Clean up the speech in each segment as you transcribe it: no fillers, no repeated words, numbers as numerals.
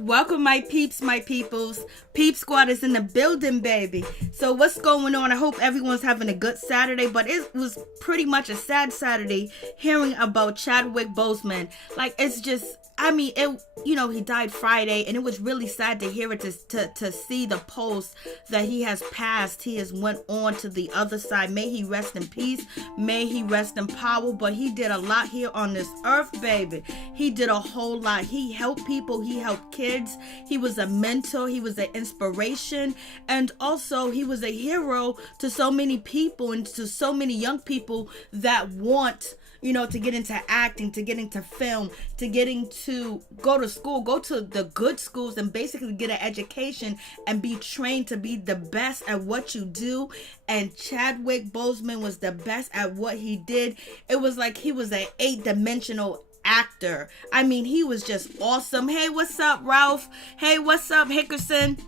Welcome, my peeps, my peoples. Peep Squad is in the building, baby. So what's going on? I hope everyone's having a good Saturday, but it was pretty much a sad Saturday hearing about Chadwick Boseman. Like, it's just, I mean, it, you know, he died Friday, and it was really sad to hear it, to see the post that he has passed. He has went on to the other side. May he rest in peace. May he rest in power. But he did a lot here on this earth, baby. He did a whole lot. He helped people. He helped kids. He was a mentor. He was an inspiration. And also, he was a hero to so many people and to so many young people that want, you know, to get into acting, to get into film, to getting to go to school, go to the good schools and basically get an education and be trained to be the best at what you do. And Chadwick Boseman was the best at what he did. It was like he was an 8-dimensional actor. I mean, he was just awesome. Hey, what's up, Ralph? Hey, what's up, Hickerson?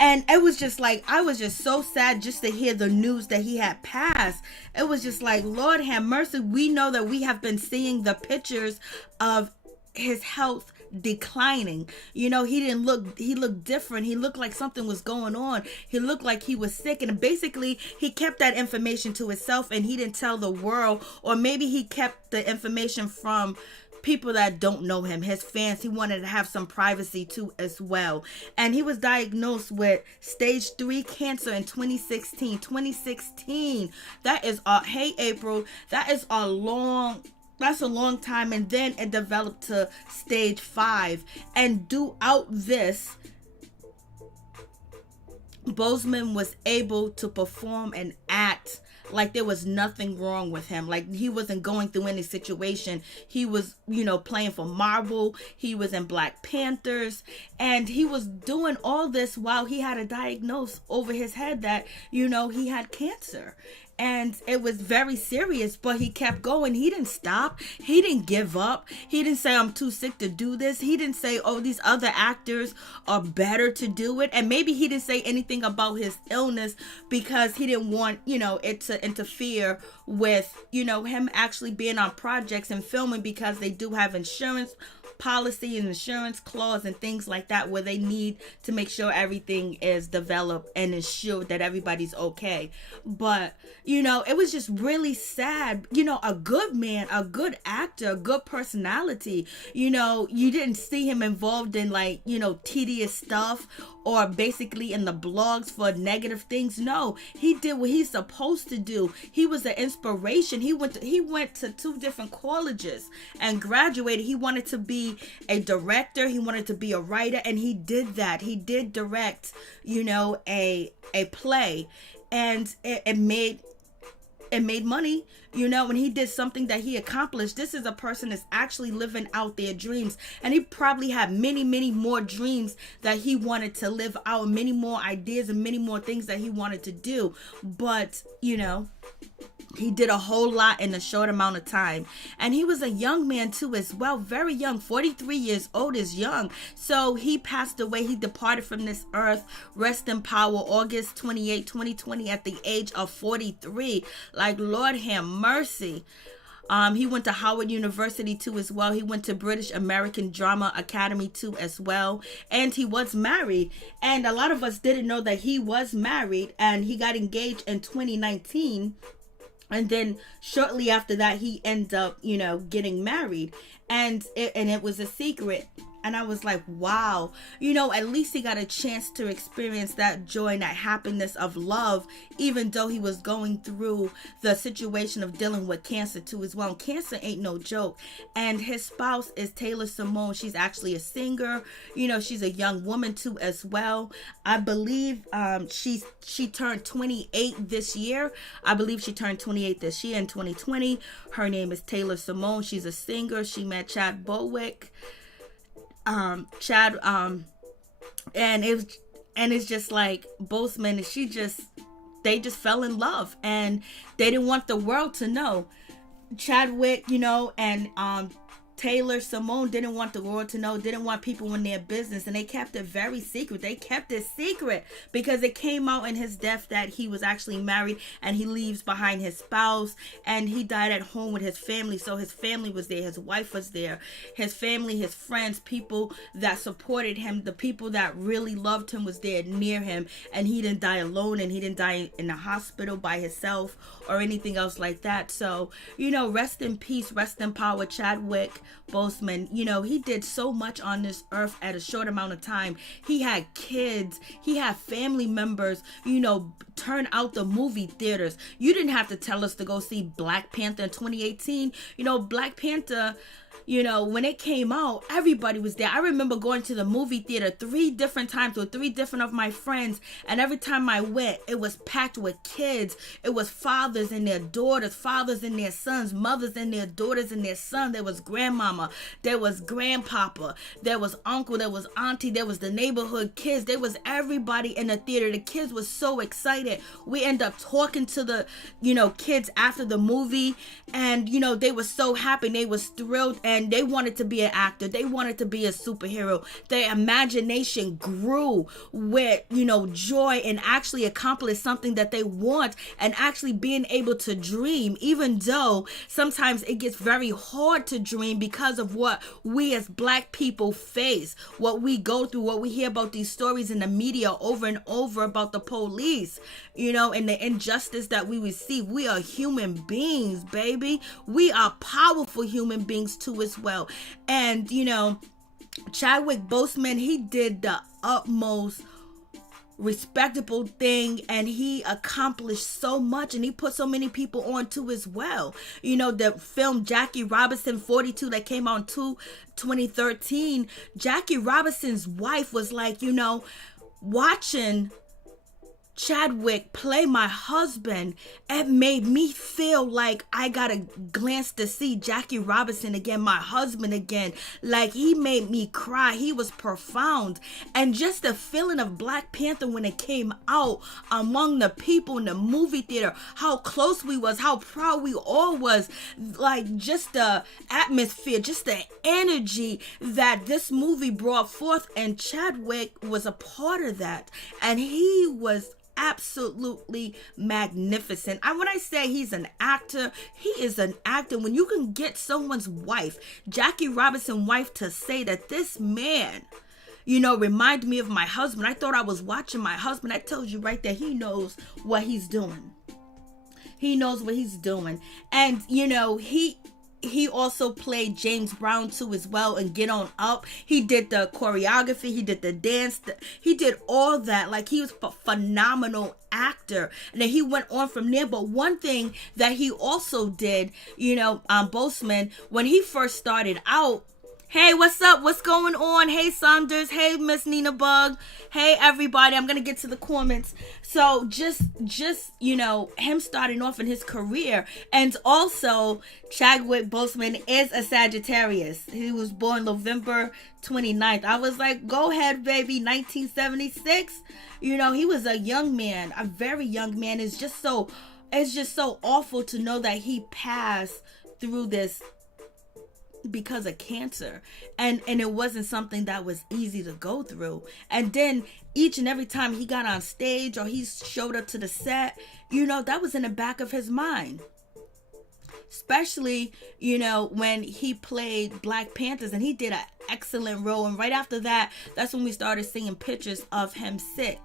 And it was just like, I was just so sad just to hear the news that he had passed. It was just like, Lord have mercy. We know that we have been seeing the pictures of his health declining. You know, he looked different. He looked like something was going on. He looked like he was sick. And basically, he kept that information to himself and he didn't tell the world. Or maybe he kept the information from people that don't know him, his fans. He wanted to have some privacy too as well. And he was diagnosed with stage 3 cancer in 2016. That is hey April, that's a long time. And then it developed to stage 5. And throughout this, Boseman was able to perform and act like there was nothing wrong with him. Like he wasn't going through any situation. He was, you know, playing for Marvel. He was in Black Panthers. And he was doing all this while he had a diagnosis over his head that, you know, he had cancer. And it was very serious, but he kept going. He didn't stop. He didn't give up. He didn't say, I'm too sick to do this. He didn't say, oh, these other actors are better to do it. And maybe he didn't say anything about his illness because he didn't want, you know, it to interfere with, you know, him actually being on projects and filming, because they do have insurance policy and insurance clause and things like that where they need to make sure everything is developed and ensured that everybody's okay. But, you know, it was just really sad. You know, a good man, a good actor, a good personality. You know, you didn't see him involved in, like, you know, tedious stuff or basically in the blogs for negative things. No, he did what he's supposed to do. He was an inspiration. He went to 2 different colleges and graduated. He wanted to be a director. He wanted to be a writer, and he did that. He did direct, you know, a play, and it made money, you know, and he did something that he accomplished. This is a person that's actually living out their dreams, and he probably had many, many more dreams that he wanted to live out, many more ideas and many more things that he wanted to do. But, you know, he did a whole lot in a short amount of time. And he was a young man too as well. Very young. 43 years old is young. So he passed away. He departed from this earth. Rest in power. August 28, 2020 at the age of 43. Like, Lord have mercy. He went to Howard University too as well. He went to British American Drama Academy too as well. And he was married. And a lot of us didn't know that he was married. And he got engaged in 2019. And then shortly after that, he ended up, you know, getting married. And it was a secret. And I was like, wow, you know, at least he got a chance to experience that joy and that happiness of love, even though he was going through the situation of dealing with cancer too as well. And cancer ain't no joke. And his spouse is Taylor Simone. She's actually a singer. You know, she's a young woman too as well. I believe she turned 28 this year. I believe she turned 28 this year in 2020. Her name is Taylor Simone. She's a singer. She met Chad Bowick. And it's just like Boseman, they just fell in love, and they didn't want the world to know. Chadwick, and Taylor Simone didn't want the world to know, didn't want people in their business, and they kept it very secret. They kept it secret because it came out in his death that he was actually married, and he leaves behind his spouse, and he died at home with his family. So his family was there, his wife was there, his family, his friends, people that supported him, the people that really loved him was there near him, and he didn't die alone, and he didn't die in a hospital by himself or anything else like that. So, rest in peace, rest in power, Chadwick Boseman. He did so much on this earth at a short amount of time. He had kids, he had family members, turn out the movie theaters. You didn't have to tell us to go see Black Panther in 2018. Black Panther, when it came out, everybody was there. I remember going to the movie theater 3 different times with 3 different of my friends, and every time I went, it was packed with kids. It was fathers and their daughters, fathers and their sons, mothers and their daughters and their sons. There was grandmama, there was grandpapa, there was uncle, there was auntie, there was the neighborhood kids. There was everybody in the theater. The kids were so excited. We ended up talking to the, kids after the movie, and, they were so happy. They was thrilled, and they wanted to be an actor. They wanted to be a superhero. Their imagination grew with, joy, and actually accomplish something that they want, and actually being able to dream, even though sometimes it gets very hard to dream because of what we as Black people face, what we go through, what we hear about these stories in the media over and over about the police, and the injustice that we receive. We are human beings, baby. We are powerful human beings too as well. And Chadwick Boseman, he did the utmost respectable thing, and he accomplished so much, and he put so many people on too as well. The film Jackie Robinson 42 that came out in 2013, Jackie Robinson's wife was like, watching Chadwick play my husband, it made me feel like I got a glance to see Jackie Robinson again, my husband again. Like, he made me cry. He was profound. And just the feeling of Black Panther when it came out among the people in the movie theater, how close we was, how proud we all was, like just the atmosphere, just the energy that this movie brought forth, and Chadwick was a part of that. And he was absolutely magnificent. And when I say he's an actor, he is an actor. When you can get someone's wife, Jackie Robinson wife, to say that this man, remind me of my husband. I thought I was watching my husband. I told you right there, he knows what he's doing. He knows what he's doing. And, he also played James Brown too as well, and Get On Up. He did the choreography, he did the dance, he did all that. Like, he was a phenomenal actor, and then he went on from there. But one thing that he also did, Boseman, when he first started out, hey, what's up? What's going on? Hey, Saunders. Hey, Miss Nina Bug. Hey, everybody. I'm going to get to the comments. So just, him starting off in his career. And also, Chadwick Boseman is a Sagittarius. He was born November 29th. I was like, go ahead, baby. 1976. He was a young man, a very young man. It's just so awful to know that he passed through this because of cancer, and it wasn't something that was easy to go through. And then each and every time he got on stage or he showed up to the set, that was in the back of his mind, especially when he played Black Panthers, and he did an excellent role. And right after that, that's when we started seeing pictures of him sick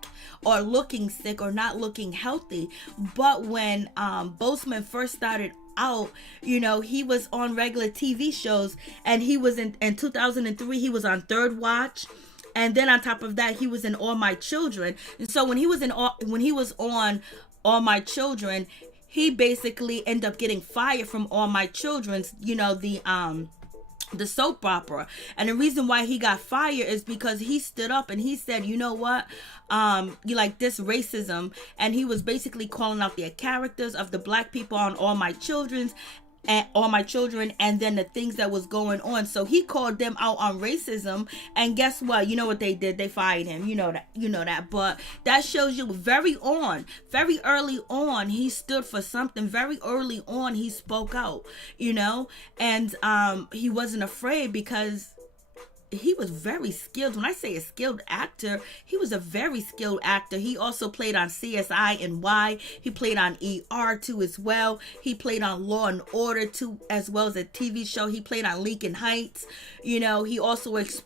or looking sick or not looking healthy. But when Boseman first started out, he was on regular TV shows, and he was in 2003, he was on Third Watch, and then on top of that, he was in All My Children. And so when he was on All My Children, he basically ended up getting fired from All My Children's, the soap opera. And the reason why he got fired is because he stood up and he said, you know what, you like this racism, and he was basically calling out the characters of the Black people on All My Children's. and all my children, and then the things that was going on. So he called them out on racism, and guess what? You know what they did? They fired him. You know that. But that shows you very early on, he stood for something. Very early on, he spoke out, and he wasn't afraid, because he was very skilled. When I say a skilled actor, he was a very skilled actor. He also played on CSI and Y. He played on ER too as well. He played on Law and Order too, as well as a TV show. He played on Lincoln Heights. He also was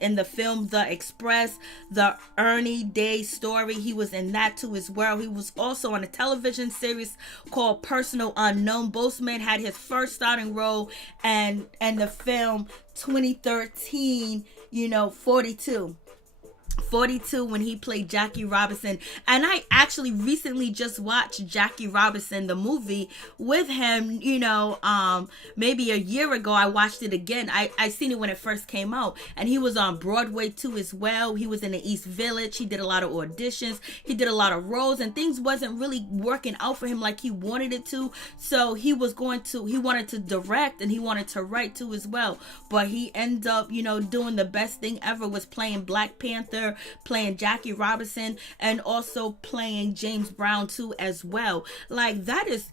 in the film The Express, the Ernie Day story. He was in that too as well. He was also on a television series called Personal Unknown. Boseman had his first starring role and the film 2013, 42 when he played Jackie Robinson. And I actually recently just watched Jackie Robinson, the movie, with him, maybe a year ago. I watched it again. I seen it when it first came out, and he was on Broadway too as well. He was in the East Village. He did a lot of auditions. He did a lot of roles, and things wasn't really working out for him like he wanted it to. So he wanted to direct, and he wanted to write too as well. But he ended up, doing the best thing ever, was playing Black Panther, playing Jackie Robinson, and also playing James Brown too as well. Like, that is,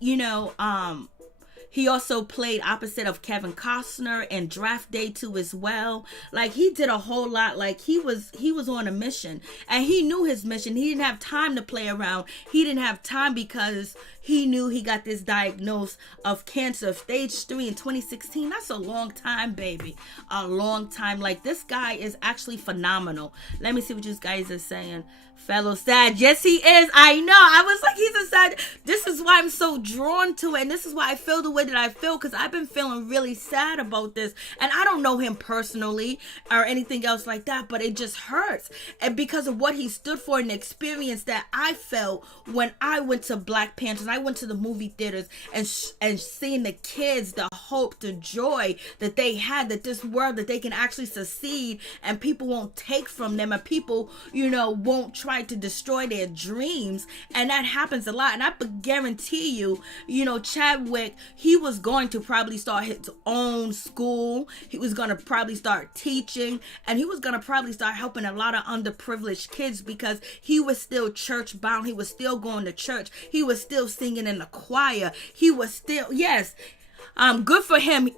he also played opposite of Kevin Costner in Draft Day too as well. Like, he did a whole lot. Like, he was on a mission, and he knew his mission. He didn't have time to play around. He didn't have time, because he knew he got this diagnosis of cancer, stage 3 in 2016. That's a long time, baby. A long time. Like, this guy is actually phenomenal. Let me see what you guys are saying. Fellow sad. Yes, he is. I know. I was like, he's a sad. This is why I'm so drawn to it. And this is why I feel the way that I feel, because I've been feeling really sad about this. And I don't know him personally or anything else like that, but it just hurts. And because of what he stood for and the experience that I felt when I went to Black Panthers, I went to the movie theaters and seeing the kids, the hope, the joy that they had, that this world, that they can actually succeed and people won't take from them, and people, won't try to destroy their dreams. And that happens a lot. And I guarantee you, Chadwick, he was going to probably start his own school. He was going to probably start teaching, and he was going to probably start helping a lot of underprivileged kids, because he was still church bound. He was still going to church. He was still singing in the choir. He was still, yes, good for him.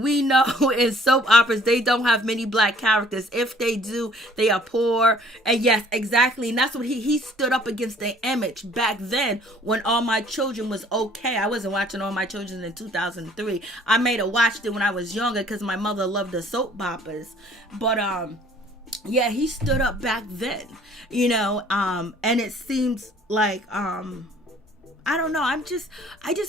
We know in soap operas, they don't have many black characters. If they do, they are poor. And yes, exactly. And that's what he stood up against the image back then, when All My Children was okay. I wasn't watching All My Children in 2003. I may have watched it when I was younger, because my mother loved the soap operas. But, yeah, he stood up back then, and it seems like, I don't know. I just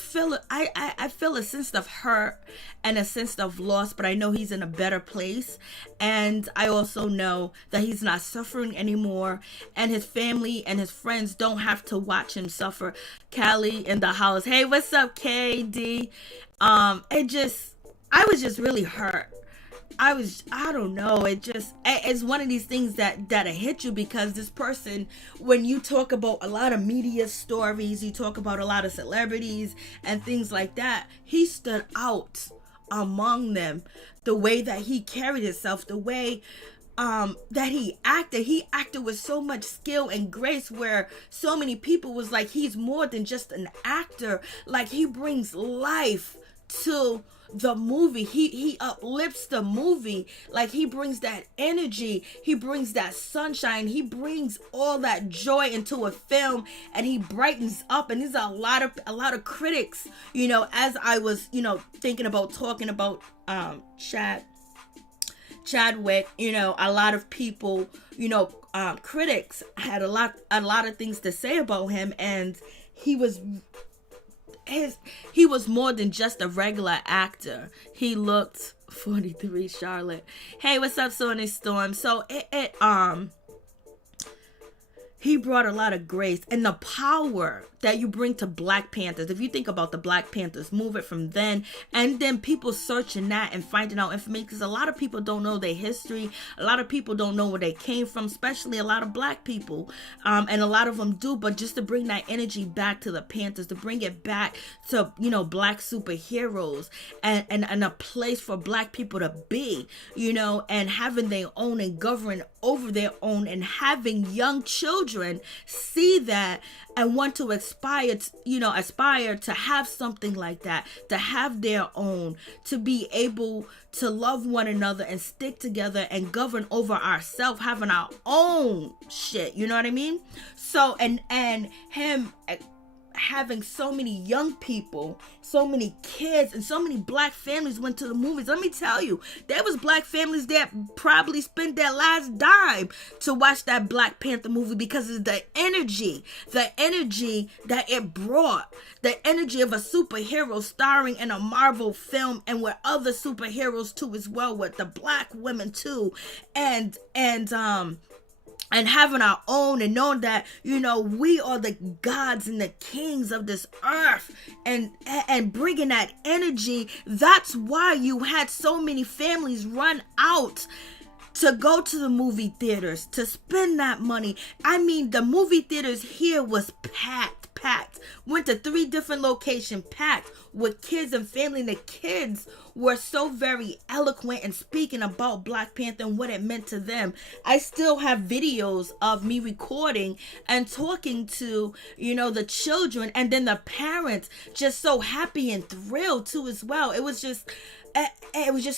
feel I feel a sense of hurt and a sense of loss, but I know he's in a better place. And I also know that he's not suffering anymore, and his family and his friends don't have to watch him suffer. Callie in the house. Hey, what's up, KD? I was just really hurt. I don't know. It's one of these things that hit you, because this person, when you talk about a lot of media stories, you talk about a lot of celebrities and things like that, he stood out among them. The way that he carried himself, the way that he acted with so much skill and grace, where so many people was like, he's more than just an actor. Like, he brings life to the movie. He uplifts the movie. Like, he brings that energy, he brings that sunshine, he brings all that joy into a film, and he brightens up. And there's a lot of critics, as I was thinking about talking about Chadwick, a lot of people, critics had a lot of things to say about him, and he was more than just a regular actor. He looked 43, Charlotte. Hey, what's up, Sony Storm? So he brought a lot of grace and the power that you bring to Black Panthers. If you think about the Black Panthers movement from then, and then people searching that and finding out information, because a lot of people don't know their history. A lot of people don't know where they came from, especially a lot of Black people. And a lot of them do, but just to bring that energy back to the Panthers, to bring it back to, you know, Black superheroes and a place for Black people to be, you know, and having their own and govern over their own, and having young children see that and want to aspire to have something like that, to have their own, to be able to love one another and stick together and govern over ourselves, having our own shit, you know what I mean? So, and him having so many young people, so many kids, and so many Black families went to the movies. Let me tell you, there was Black families that probably spent their last dime to watch that Black Panther movie because of the energy that it brought, the energy of a superhero starring in a Marvel film and with other superheroes too as well, with the Black women too, and having our own, and knowing that, you know, we are the gods and the kings of this earth, and bringing that energy. That's why you had so many families run out to go to the movie theaters, to spend that money. I mean, the movie theaters here was packed. Went to 3 different locations, packed with kids and family. And the kids were so very eloquent in speaking about Black Panther and what it meant to them. I still have videos of me recording and talking to, you know, the children, and then the parents just so happy and thrilled too as well. It was just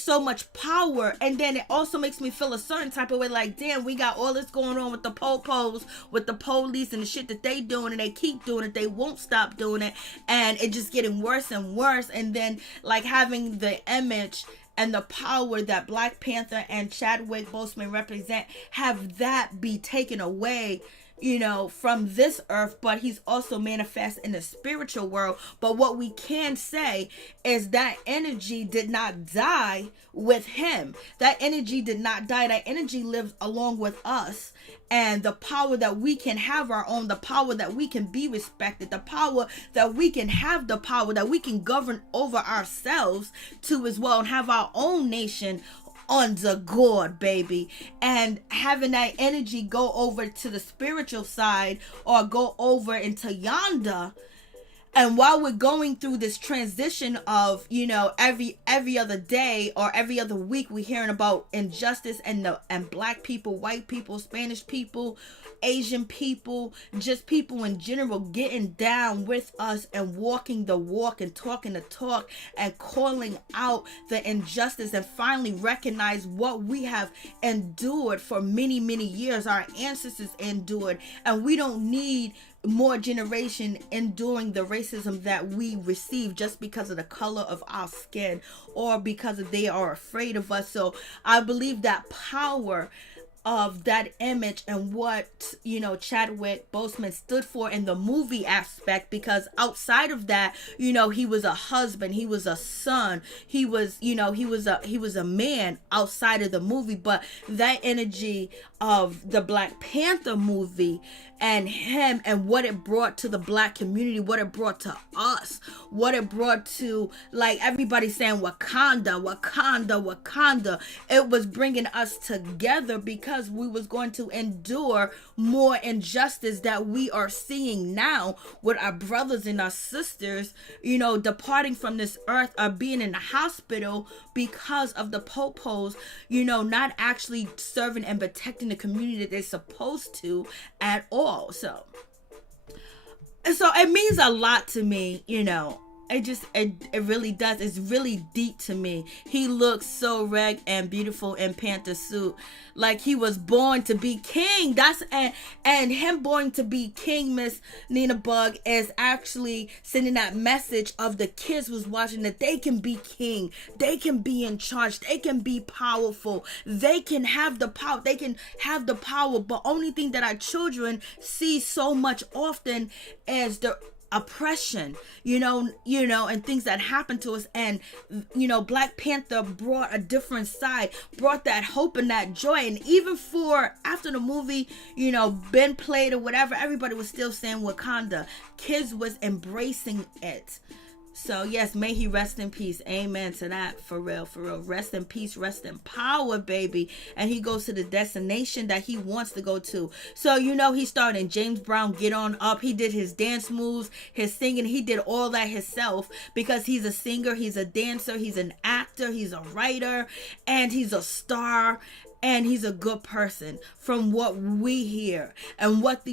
so much power. And then it also makes me feel a certain type of way, like, damn, we got all this going on with the po-pos, with the police and the shit that they doing, and they keep doing it, they won't stop doing it, and it just getting worse and worse. And then like having the image and the power that Black Panther and Chadwick Boseman represent, have that be taken away, you know, from this earth. But he's also manifest in the spiritual world. But what we can say is that energy did not die with him. That energy did not die. That energy lives along with us. And the power that we can have our own, the power that we can be respected, the power that we can have, the power that we can govern over ourselves too as well, and have our own nation under God, baby. And having that energy go over to the spiritual side, or go over into yonder. And while we're going through this transition of, you know, every other day or every other week, we're hearing about injustice and Black people, white people, Spanish people, Asian people, just people in general getting down with us and walking the walk and talking the talk and calling out the injustice, and finally recognize what we have endured for many, many years. Our ancestors endured, and we don't need more generation enduring the racism that we receive just because of the color of our skin, or because they are afraid of us. So I believe that power of that image and what, you know, Chadwick Boseman stood for in the movie aspect, because outside of that, you know, he was a husband, he was a son, he was, you know, he was a man outside of the movie. But that energy of the Black Panther movie and him, and what it brought to the Black community, what it brought to us, what it brought to, like, everybody saying Wakanda, Wakanda, Wakanda. It was bringing us together, because we was going to endure more injustice that we are seeing now with our brothers and our sisters, you know, departing from this earth, or being in the hospital because of the popos, you know, not actually serving and protecting the community that they're supposed to at all. So it means a lot to me, you know. It really does. It's really deep to me. He looks so reg and beautiful in Panther suit, like he was born to be king. And him born to be king, Miss Nina Bug, is actually sending that message of the kids who's watching, that they can be king, they can be in charge, they can be powerful, they can have the power, But only thing that our children see so much often is oppression, and things that happen to us. And, Black Panther brought a different side, brought that hope and that joy. And even after the movie, been played or whatever, everybody was still saying Wakanda. Kids was embracing it. So yes, may he rest in peace. Amen to that. For real, for real. Rest in peace, rest in power, baby. And he goes to the destination that he wants to go to. So, he started in James Brown, Get On Up. He did his dance moves, his singing. He did all that himself because he's a singer, he's a dancer, he's an actor, he's a writer, and he's a star. And he's a good person from what we hear and what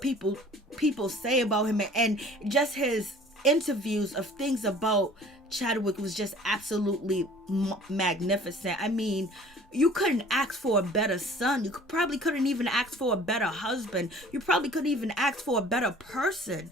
people say about him, and just his interviews of things about Chadwick was just absolutely magnificent. I mean, you couldn't ask for a better son. You probably couldn't even ask for a better husband. You probably couldn't even ask for a better person.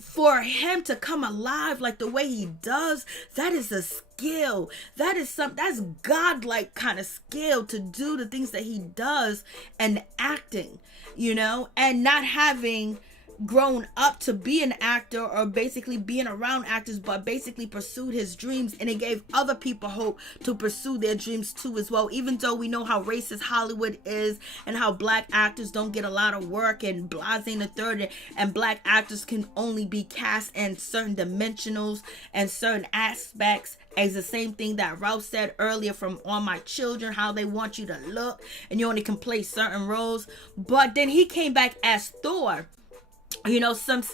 For him to come alive like the way he does, that is a skill. That's godlike kind of skill to do the things that he does, and acting, and not having grown up to be an actor or basically being around actors, but basically pursued his dreams, and it gave other people hope to pursue their dreams too as well. Even though we know how racist Hollywood is and how black actors don't get a lot of work and blase and the third, and black actors can only be cast in certain dimensionals and certain aspects, as the same thing that Ralph said earlier from All My Children, how they want you to look and you only can play certain roles. But then he came back as Thor.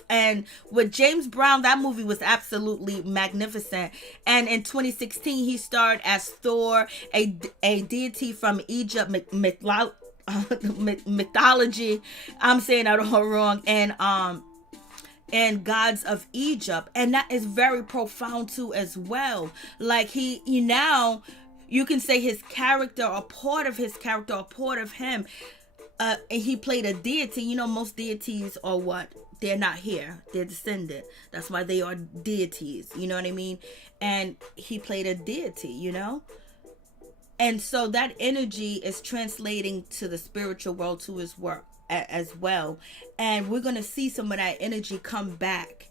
And with James Brown, that movie was absolutely magnificent. And in 2016, he starred as Thor, a deity from Egypt mythology. I'm saying that all wrong. And gods of Egypt, and that is very profound too as well. Like he now, you can say his character, or part of his character, or part of him. And he played a deity. Most deities are what? They're not here. They're descended. That's why they are deities. You know what I mean? And he played a deity, And so that energy is translating to the spiritual world to his work as well. And we're going to see some of that energy come back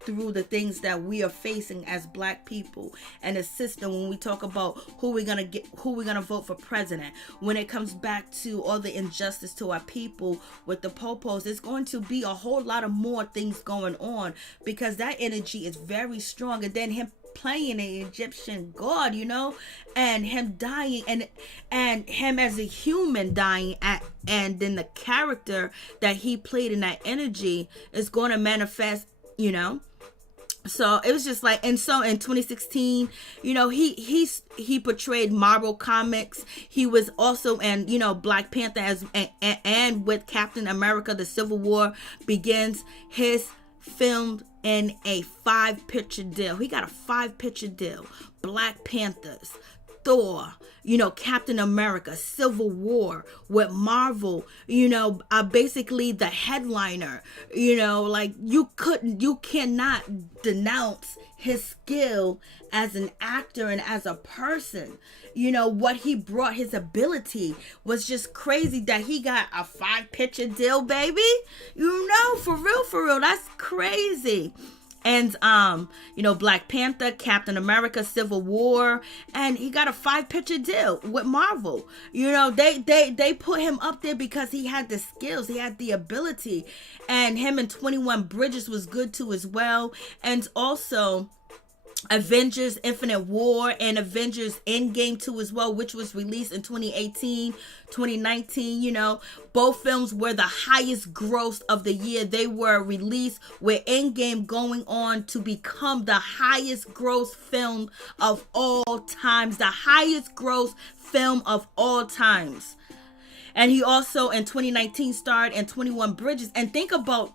through the things that we are facing as black people and the system, when we talk about who we're gonna vote for president, when it comes back to all the injustice to our people with the popos. There's going to be a whole lot of more things going on, because that energy is very strong. And then him playing an Egyptian god, and him dying, and him as a human dying, and then the character that he played in that energy is going to manifest, So it was just like, and so in 2016, he portrayed Marvel Comics. He was also in, Black Panther and with Captain America, the Civil War Begins. His filmed in a 5-picture deal. He got a 5-picture deal. Black Panthers, Thor, Captain America, Civil War with Marvel, basically the headliner, like you cannot denounce his skill as an actor and as a person. What he brought, his ability was just crazy, that he got a 5-picture deal, baby. For real, that's crazy. And Black Panther, Captain America, Civil War, and he got a 5-picture deal with Marvel. They put him up there because he had the skills, he had the ability, and him and 21 Bridges was good too as well. And also Avengers Infinite War and Avengers Endgame 2 as well, which was released in 2018, 2019. Both films were the highest gross of the year. They were released with Endgame going on to become the highest gross film of all times. The highest gross film of all times. And he also in 2019 starred in 21 Bridges. And think about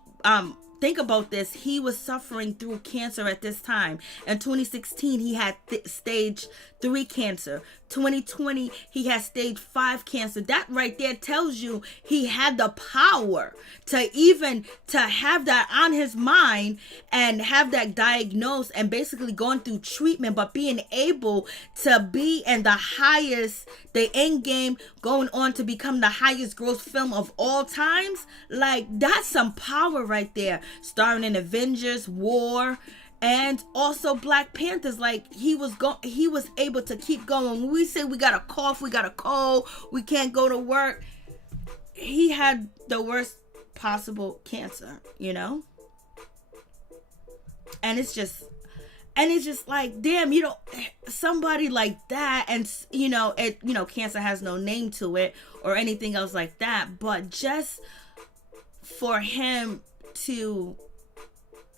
this. He was suffering through cancer at this time. In 2016, he had stage 3 cancer. 2020, he had stage 5 cancer. That right there tells you he had the power to have that on his mind and have that diagnosed and basically going through treatment, but being able to be in the end game, going on to become the highest gross film of all times. Like, that's some power right there. Starring in Avengers, War, and also Black Panthers. Like, he was able to keep going. When we say we got a cough, we got a cold, we can't go to work, he had the worst possible cancer, and it's just like, damn, somebody like that, and cancer has no name to it or anything else like that, but just for him to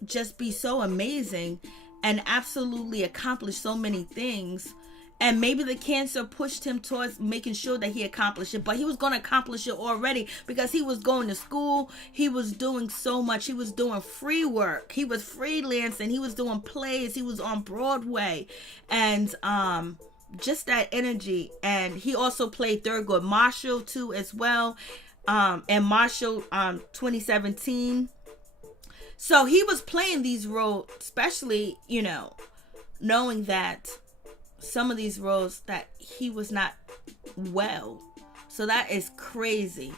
just be so amazing and absolutely accomplish so many things. And maybe the cancer pushed him towards making sure that he accomplished it, but he was going to accomplish it already because he was going to school. He was doing so much. He was doing free work. He was freelancing. He was doing plays. He was on Broadway, and just that energy. And he also played Thurgood Marshall too as well, and Marshall 2017. So he was playing these roles, especially, knowing that some of these roles that he was not well. So that is crazy.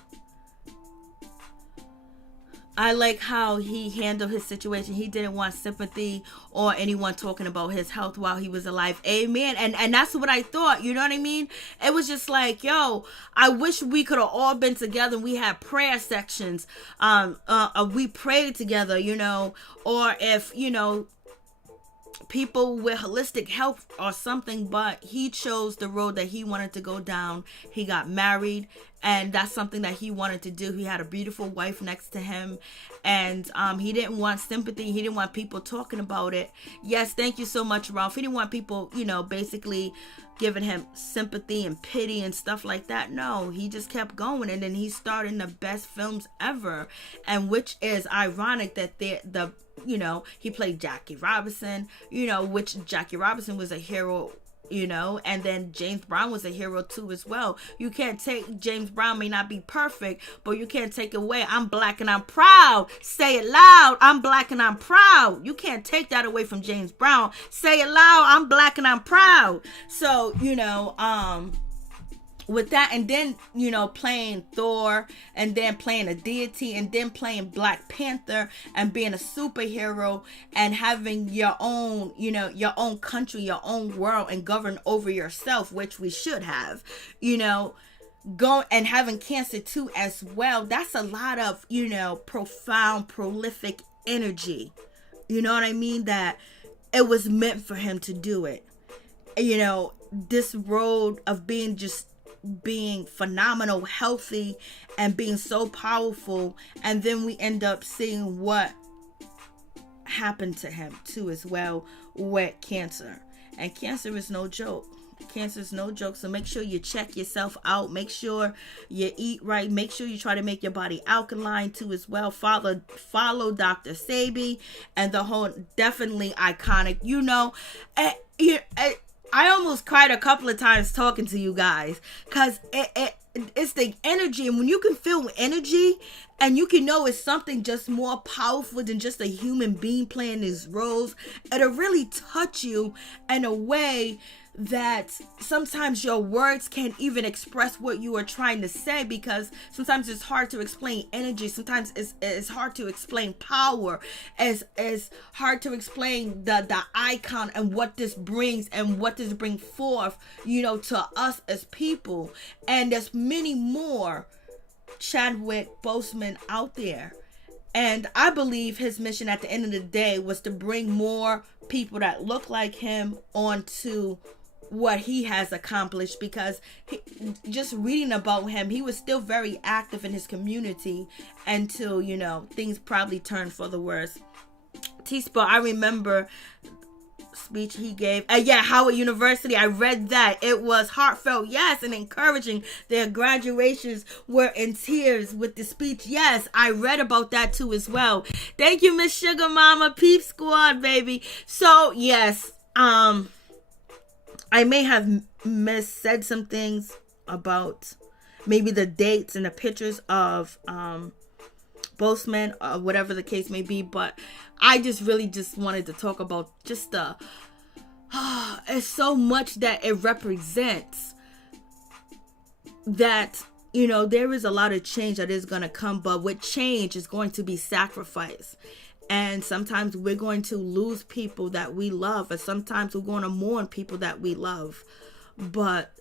I like how he handled his situation. He didn't want sympathy or anyone talking about his health while he was alive. Amen. And that's what I thought. You know what I mean? It was just like, yo, I wish we could have all been together. We had prayer sections. We prayed together, or if, people with holistic health or something, but he chose the road that he wanted to go down. He got married, and that's something that he wanted to do. He had a beautiful wife next to him, and he didn't want sympathy. He didn't want people talking about it. Yes, thank you so much, Ralph. He didn't want people, basically giving him sympathy and pity and stuff like that. No, he just kept going, and then he starred in the best films ever, and which is ironic that he played Jackie Robinson, which Jackie Robinson was a hero, and then James Brown was a hero too as well. You can't take, James Brown may not be perfect, but you can't take away, I'm black and I'm proud. Say it loud, I'm black and I'm proud. You can't take that away from James Brown. Say it loud, I'm black and I'm proud. So, with that, and then, playing Thor, and then playing a deity, and then playing Black Panther, and being a superhero, and having your own, your own country, your own world, and govern over yourself, which we should have, go and having cancer too as well. That's a lot of, profound, prolific energy. You know what I mean? That it was meant for him to do it. This road of being phenomenal, healthy, and being so powerful, and then we end up seeing what happened to him too as well with cancer. And cancer is no joke. Cancer is no joke. So make sure you check yourself out. Make sure you eat right. Make sure you try to make your body alkaline too as well. Follow Dr. Sebi and the whole, definitely iconic. I almost cried a couple of times talking to you guys, because it's the energy, and when you can feel energy and you can know it's something just more powerful than just a human being playing these roles, it'll really touch you in a way that sometimes your words can't even express what you are trying to say, because sometimes it's hard to explain energy. Sometimes it's hard to explain power. It's hard to explain the icon and what this brings and what this brings forth, to us as people. And there's many more Chadwick Boseman out there. And I believe his mission at the end of the day was to bring more people that look like him onto what he has accomplished, because just reading about him, he was still very active in his community until, things probably turned for the worse. T-Spot, I remember speech he gave Howard University. I read that. It was heartfelt, yes, and encouraging. Their graduations were in tears with the speech. Yes, I read about that too as well. Thank you, Miss Sugar Mama. Peep Squad, baby. So yes, I may have said some things about maybe the dates and the pictures of Boseman, whatever the case may be. But I just really just wanted to talk about just it's so much that it represents, that, you know, there is a lot of change that is going to come, but with change is going to be sacrifice. And sometimes we're going to lose people that we love, and sometimes we're going to mourn people that we love. But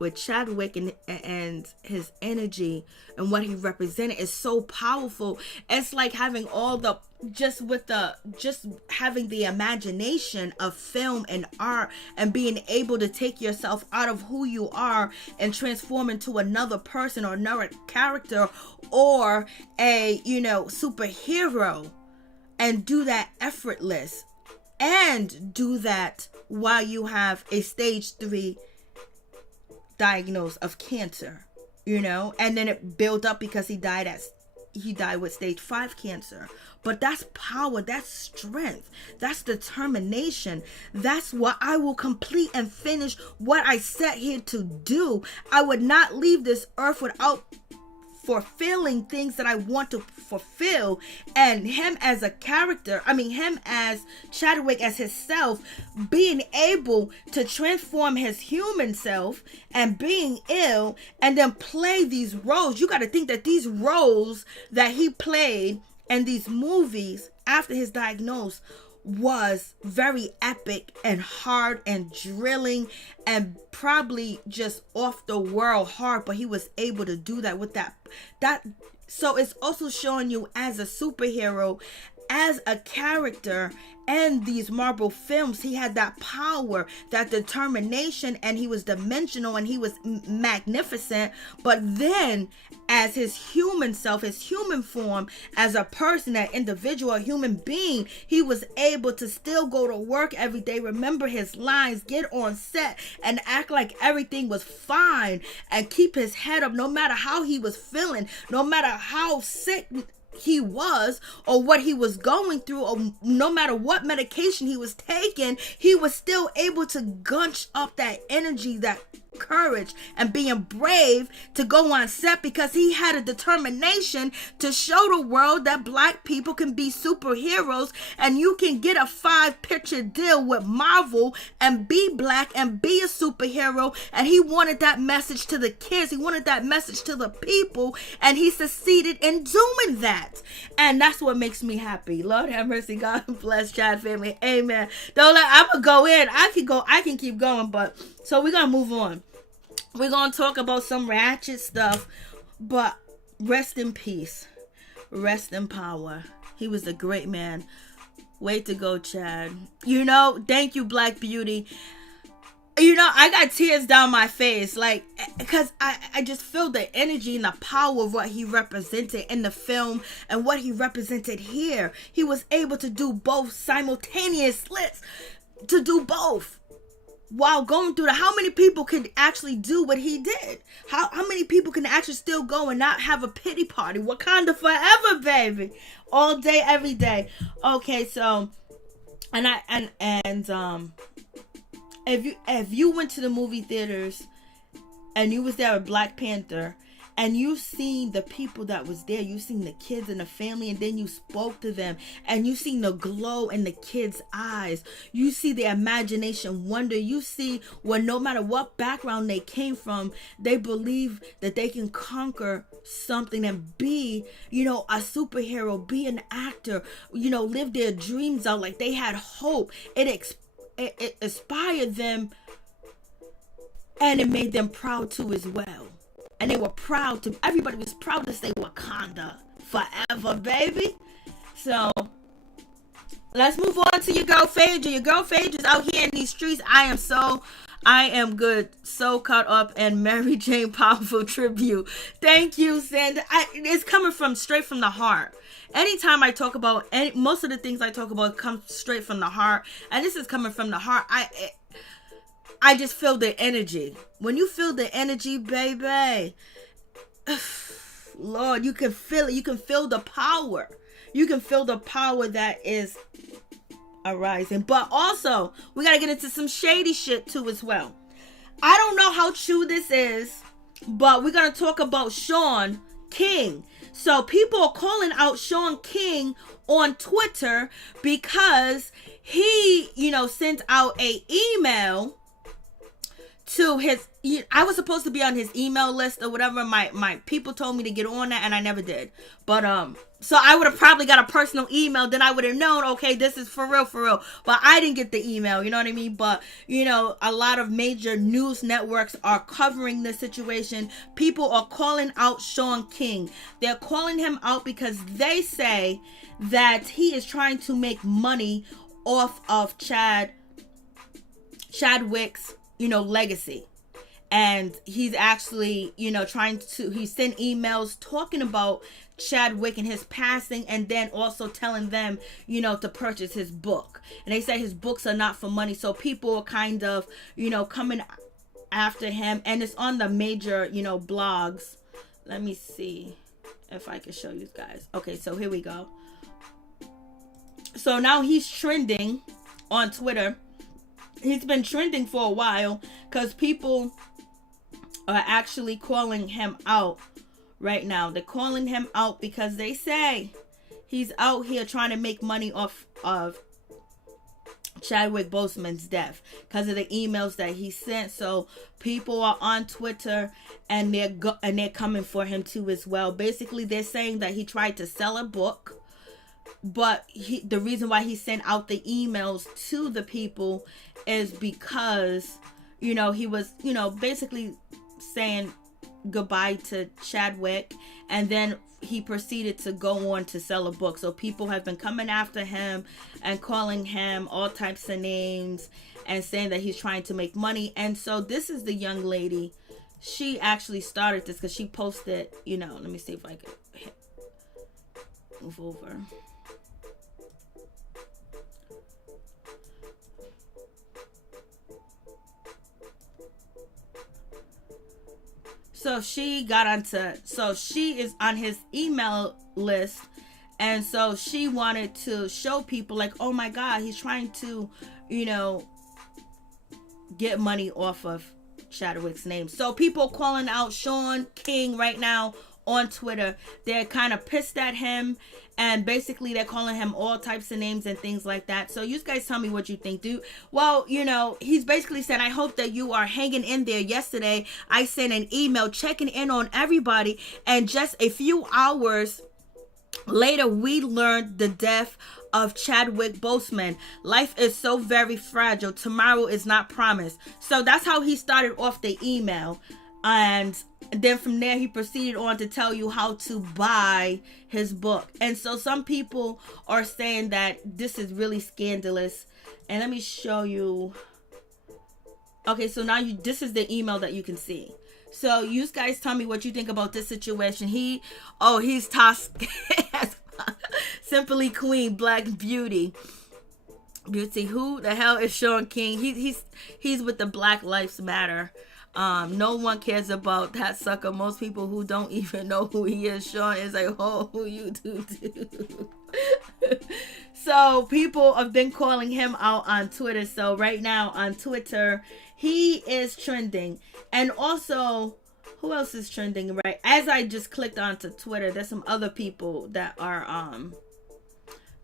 with Chadwick and his energy and what he represented is so powerful. It's like having all the just having the imagination of film and art, and being able to take yourself out of who you are and transform into another person or another character or a, you know, superhero, and do that effortless, and do that while you have a stage 3 diagnosis of cancer, you know, and then it built up because he died with stage 5 cancer. But that's power, that's strength, that's determination. That's what I will complete and finish what I set here to do. I would not leave this earth without fulfilling things that I want to fulfill. And him as a character, him as Chadwick as himself, being able to transform his human self and being ill and then play these roles. You got to think that these roles that he played in these movies after his diagnosis was very epic and hard and drilling and probably just off the world hard, but he was able to do that with that. So it's also showing you as a superhero, as a character, and these Marvel films, he had that power, that determination, and he was dimensional and he was magnificent. But then as his human self, his human form, as a person, an individual, a human being, he was able to still go to work every day, remember his lines, get on set and act like everything was fine, and keep his head up no matter how he was feeling, no matter how sick he was or what he was going through, or no matter what medication he was taking, he was still able to gunch up that energy, that courage, and being brave to go on set because he had a determination to show the world that black people can be superheroes, and you can get a 5-picture deal with Marvel and be black and be a superhero. And he wanted that message to the kids, he wanted that message to the people, and he succeeded in doing that. And that's what makes me happy. Lord have mercy. God bless Chad family. Amen. Don't let, I'm gonna go in. I can keep going, but so we're gonna move on. We're gonna talk about some ratchet stuff, but rest in peace, rest in power. He was a great man. Way to go, Chad. You know, thank you, Black Beauty. You know, I got tears down my face, like, because I just feel the energy and the power of what he represented in the film and what he represented here. He was able to do both simultaneous slits, to do both while going through how many people could actually do what he did? How many people can actually still go and not have a pity party? Wakanda forever, baby. All day, every day. Okay, so, if you went to the movie theaters and you was there with Black Panther and you seen the people that was there, you seen the kids and the family, and then you spoke to them and you seen the glow in the kids' eyes, you see the imagination, wonder, you see when no matter what background they came from, they believe that they can conquer something and be, you know, a superhero, be an actor, you know, live their dreams out. Like, they had hope. It inspired them, and it made them proud too as well. And they were proud to, everybody was proud to say Wakanda forever, baby. So let's move on to your girl Phaedra. Your girl Phaedra's out here in these streets. I am good, so caught up in Mary Jane Powerful tribute. Thank you, Sand. It's coming straight from the heart. Anytime I talk about most of the things I talk about come straight from the heart, and this is coming from the heart. I just feel the energy. When you feel the energy, baby, Lord, you can feel it. You can feel the power. You can feel the power that is arising. But also, we got to get into some shady shit too as well. I don't know how true this is, but we're going to talk about Shaun King. So people are calling out Shaun King on Twitter because he, sent out a email to his, I was supposed to be on his email list or whatever. My people told me to get on that and I never did. But, so I would have probably got a personal email, then I would have known, okay, this is for real. But I didn't get the email, you know what I mean? But, a lot of major news networks are covering this situation. People are calling out Shaun King. They're calling him out because they say that he is trying to make money off of Chadwick's, legacy. And he's actually, he sent emails talking about Chadwick and his passing, and then also telling them, to purchase his book. And they say his books are not for money. So people are kind of, coming after him. And it's on the major, blogs. Let me see if I can show you guys. Okay, so here we go. So now he's trending on Twitter. He's been trending for a while because people are actually calling him out right now. They're calling him out because they say he's out here trying to make money off of Chadwick Boseman's death because of the emails that he sent. So people are on Twitter and they're coming for him too as well. Basically, they're saying that he tried to sell a book, but the reason why he sent out the emails to the people is because, he was, basically saying goodbye to Chadwick, and then he proceeded to go on to sell a book. So people have been coming after him and calling him all types of names and saying that he's trying to make money. And so this is the young lady. She actually started this because she posted, let me see if I can move over. So she is on his email list. And so she wanted to show people like, oh my God, he's trying to, get money off of Chadwick's name. So people calling out Shaun King right now on Twitter. They're kind of pissed at him. And basically they're calling him all types of names and things like that. So you guys tell me what you think, dude. Well, he's basically said, I hope that you are hanging in there. Yesterday, I sent an email checking in on everybody. And just a few hours later, we learned the death of Chadwick Boseman. Life is so very fragile. Tomorrow is not promised. So that's how he started off the email. And then from there, he proceeded on to tell you how to buy his book. And so some people are saying that this is really scandalous. And let me show you. Okay, so now this is the email that you can see. So you guys tell me what you think about this situation. He's tossed Simply Queen, Black Beauty. Who the hell is Shaun King? He's with the Black Lives Matter. No one cares about that sucker. Most people who don't even know who he is. Shaun is like, oh, who you do. So people have been calling him out on Twitter. So right now on Twitter, he is trending. And also, who else is trending, right? As I just clicked onto Twitter, there's some other people that are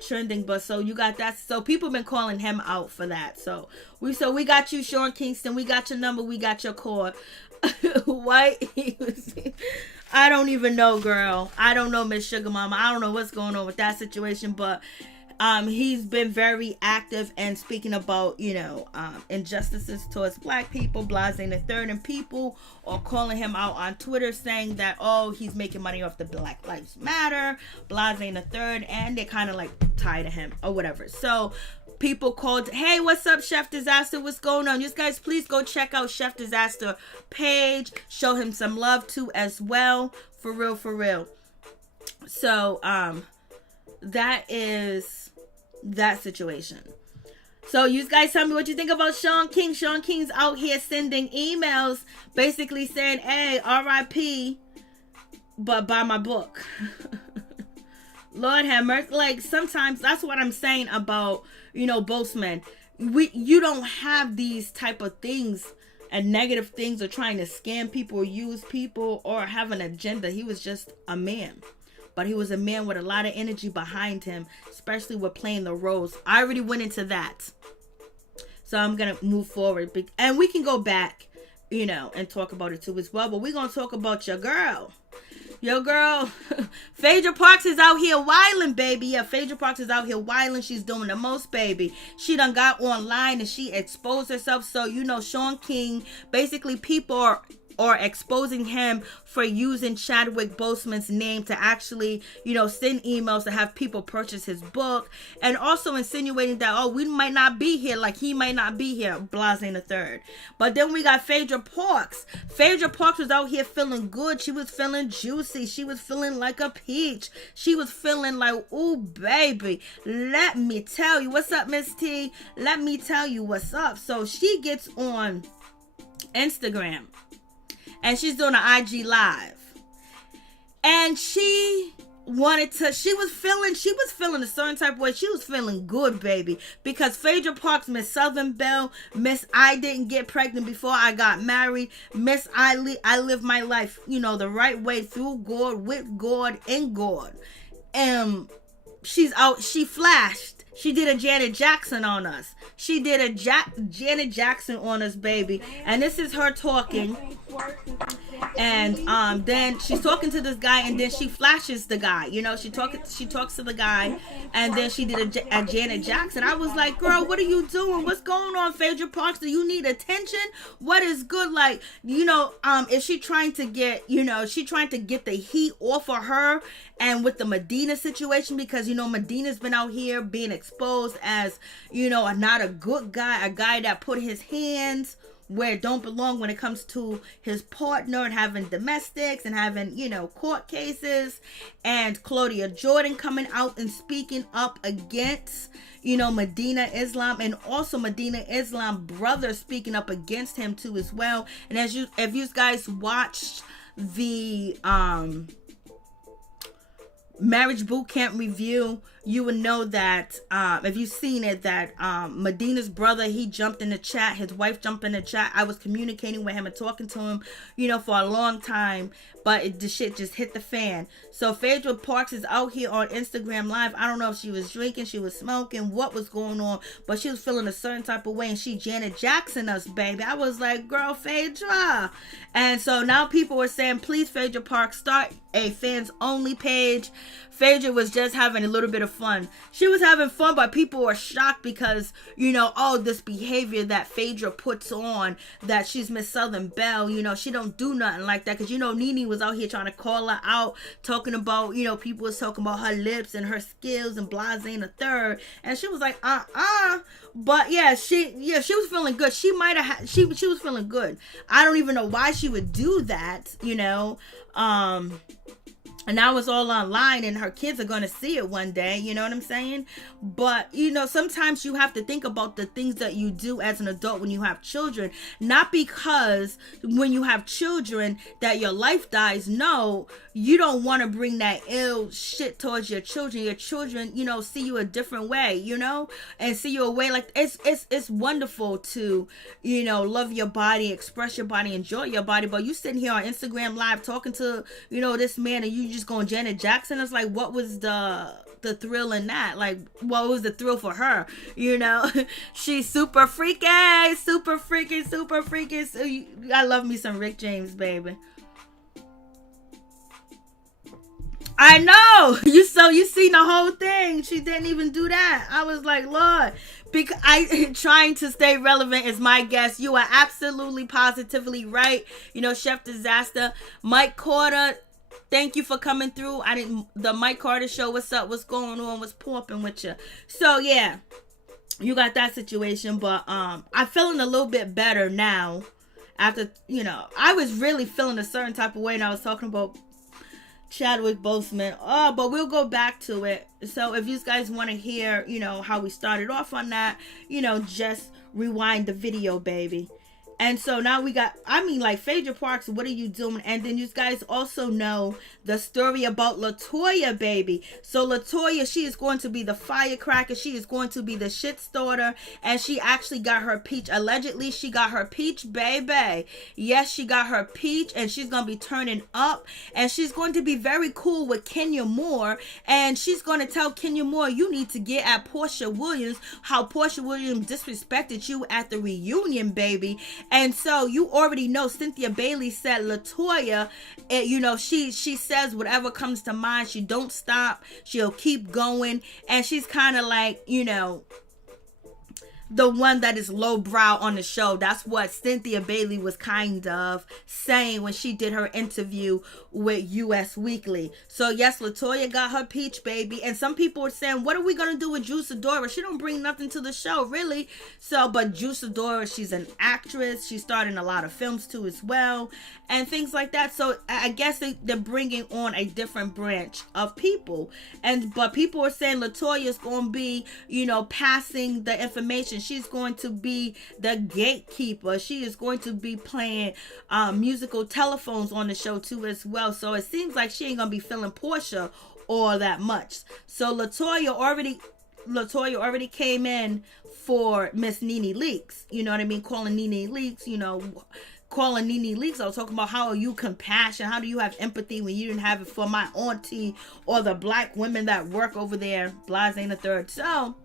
trending, but so you got that. So people have been calling him out for that. So we got you, Shaun Kingston. We got your number. We got your call. I don't even know, girl. I don't know, Miss Sugar Mama. I don't know what's going on with that situation, but he's been very active and speaking about, injustices towards Black people, Blase the Third, and people are calling him out on Twitter saying that, he's making money off the Black Lives Matter, Blase the Third, and they're kind of like tied to him or whatever. So people called, hey, what's up, Chef Disaster? What's going on? You guys, please go check out Chef Disaster page. Show him some love too as well. For real. So, that is that situation. So you guys tell me what you think about Shaun King. Shaun King's out here sending emails basically saying, hey, RIP, but buy my book. Lord have mercy. Like, sometimes that's what I'm saying about, Boseman. You don't have these type of things and negative things, or trying to scam people or use people or have an agenda. He was just a man. But he was a man with a lot of energy behind him, especially with playing the roles. I already went into that. So I'm going to move forward. And we can go back, and talk about it too as well. But we're going to talk about your girl. Your girl, Phaedra Parks is out here wilding, baby. Yeah, Phaedra Parks is out here wilding. She's doing the most, baby. She done got online and she exposed herself. So, Shaun King, basically people are exposing him for using Chadwick Boseman's name to actually, send emails to have people purchase his book, and also insinuating that, we might not be here, like he might not be here, Blase the third. But then we got Phaedra Parks. Phaedra Parks was out here feeling good. She was feeling juicy. She was feeling like a peach. She was feeling like, ooh, baby, let me tell you. What's up, Miss T? Let me tell you what's up. So she gets on Instagram. And she's doing an IG live. And she was feeling a certain type of way. She was feeling good, baby. Because Phaedra Parks, Miss Southern Belle, Miss I didn't get pregnant before I got married. Miss I live my life, the right way, through God, with God, in God. She's out, she flashed. She did a Janet Jackson on us. She did a Janet Jackson on us, baby. And this is her talking. And then she's talking to this guy, and then she flashes the guy. She talks to the guy, and then she did a Janet Jackson. I was like, girl, what are you doing? What's going on, Phaedra Parks? Do you need attention? What is good? Like, is she trying to get, she trying to get the heat off of her? And with the Medina situation, because, Medina's been out here being exposed as, not a good guy, a guy that put his hands where it don't belong when it comes to his partner, and having domestics and having, court cases. And Claudia Jordan coming out and speaking up against, Medina Islam, and also Medina Islam brother speaking up against him too as well. And if you guys watched the Marriage Boot Camp review, you would know that if you've seen it, that Medina's brother, he jumped in the chat, his wife jumped in the chat. I was communicating with him and talking to him, for a long time, but the shit just hit the fan. So Phaedra Parks is out here on Instagram Live. I don't know if she was drinking, she was smoking, what was going on, but she was feeling a certain type of way, and she Janet Jackson us, baby. I was like, girl, Phaedra. And so now people were saying, please, Phaedra Parks, start a fans only page. Phaedra was just having a little bit of fun. She was having fun, but people were shocked because, this behavior that Phaedra puts on, that she's Miss Southern Belle, she don't do nothing like that. Because, Nene was out here trying to call her out, talking about, people was talking about her lips and her skills and Blase the third. And she was like, But yeah, she was feeling good. She was feeling good. I don't even know why she would do that, and now it's all online, and her kids are going to see it one day, you know what I'm saying? But, sometimes you have to think about the things that you do as an adult when you have children. Not because when you have children that your life dies. No, you don't want to bring that ill shit towards your children. Your children, see you a different way, and see you a way like it's wonderful to, love your body, express your body, enjoy your body. But you sitting here on Instagram Live talking to, this man, and you just going Janet Jackson. It's like, what was the thrill in that? Like, what was the thrill for her? She's super freaky. So I love me some Rick James, baby. I know. You seen the whole thing. She didn't even do that. I was like, Lord, because I trying to stay relevant is my guess. You are absolutely positively right. Chef Disaster, Mike Carter, thank you for coming through. The Mike Carter show, what's up, what's going on, what's popping with you? So yeah, you got that situation, but I'm feeling a little bit better now after, I was really feeling a certain type of way, and I was talking about Chadwick Boseman. But we'll go back to it. So if you guys want to hear, how we started off on that, just rewind the video, baby. And so now we got, I mean, like, Phaedra Parks, what are you doing? And then you guys also know the story about LaToya, baby. So LaToya, she is going to be the firecracker. She is going to be the shit starter. And she actually got her peach. Allegedly, she got her peach, baby. Yes, she got her peach, and she's going to be turning up. And she's going to be very cool with Kenya Moore. And she's going to tell Kenya Moore, you need to get at Portia Williams, how Portia Williams disrespected you at the reunion, baby. And so you already know Cynthia Bailey said LaToya, you know, she says whatever comes to mind. She don't stop. She'll keep going. And she's kind of like, you know, the one that is lowbrow on the show. That's what Cynthia Bailey was kind of saying when she did her interview with US Weekly. So yes, LaToya got her peach, baby. And some people were saying, what are we going to do with Juiceadora? She don't bring nothing to the show, really. So, but Juiceadora, she's an actress. She's starring in a lot of films too as well. And things like that. So I guess they're bringing on a different branch of people. But people are saying LaToya is going to be, you know, passing the information. She's going to be the gatekeeper. She is going to be playing musical telephones on the show too as well. So it seems like she ain't gonna be feeling Portia all that much. So LaToya already came in for Miss Nene Leakes. You know what I mean? Calling Nene Leakes, you know, calling Nene Leakes. I was talking about how are you compassion? How do you have empathy when you didn't have it for my auntie or the black women that work over there? Blase ain't a third. So,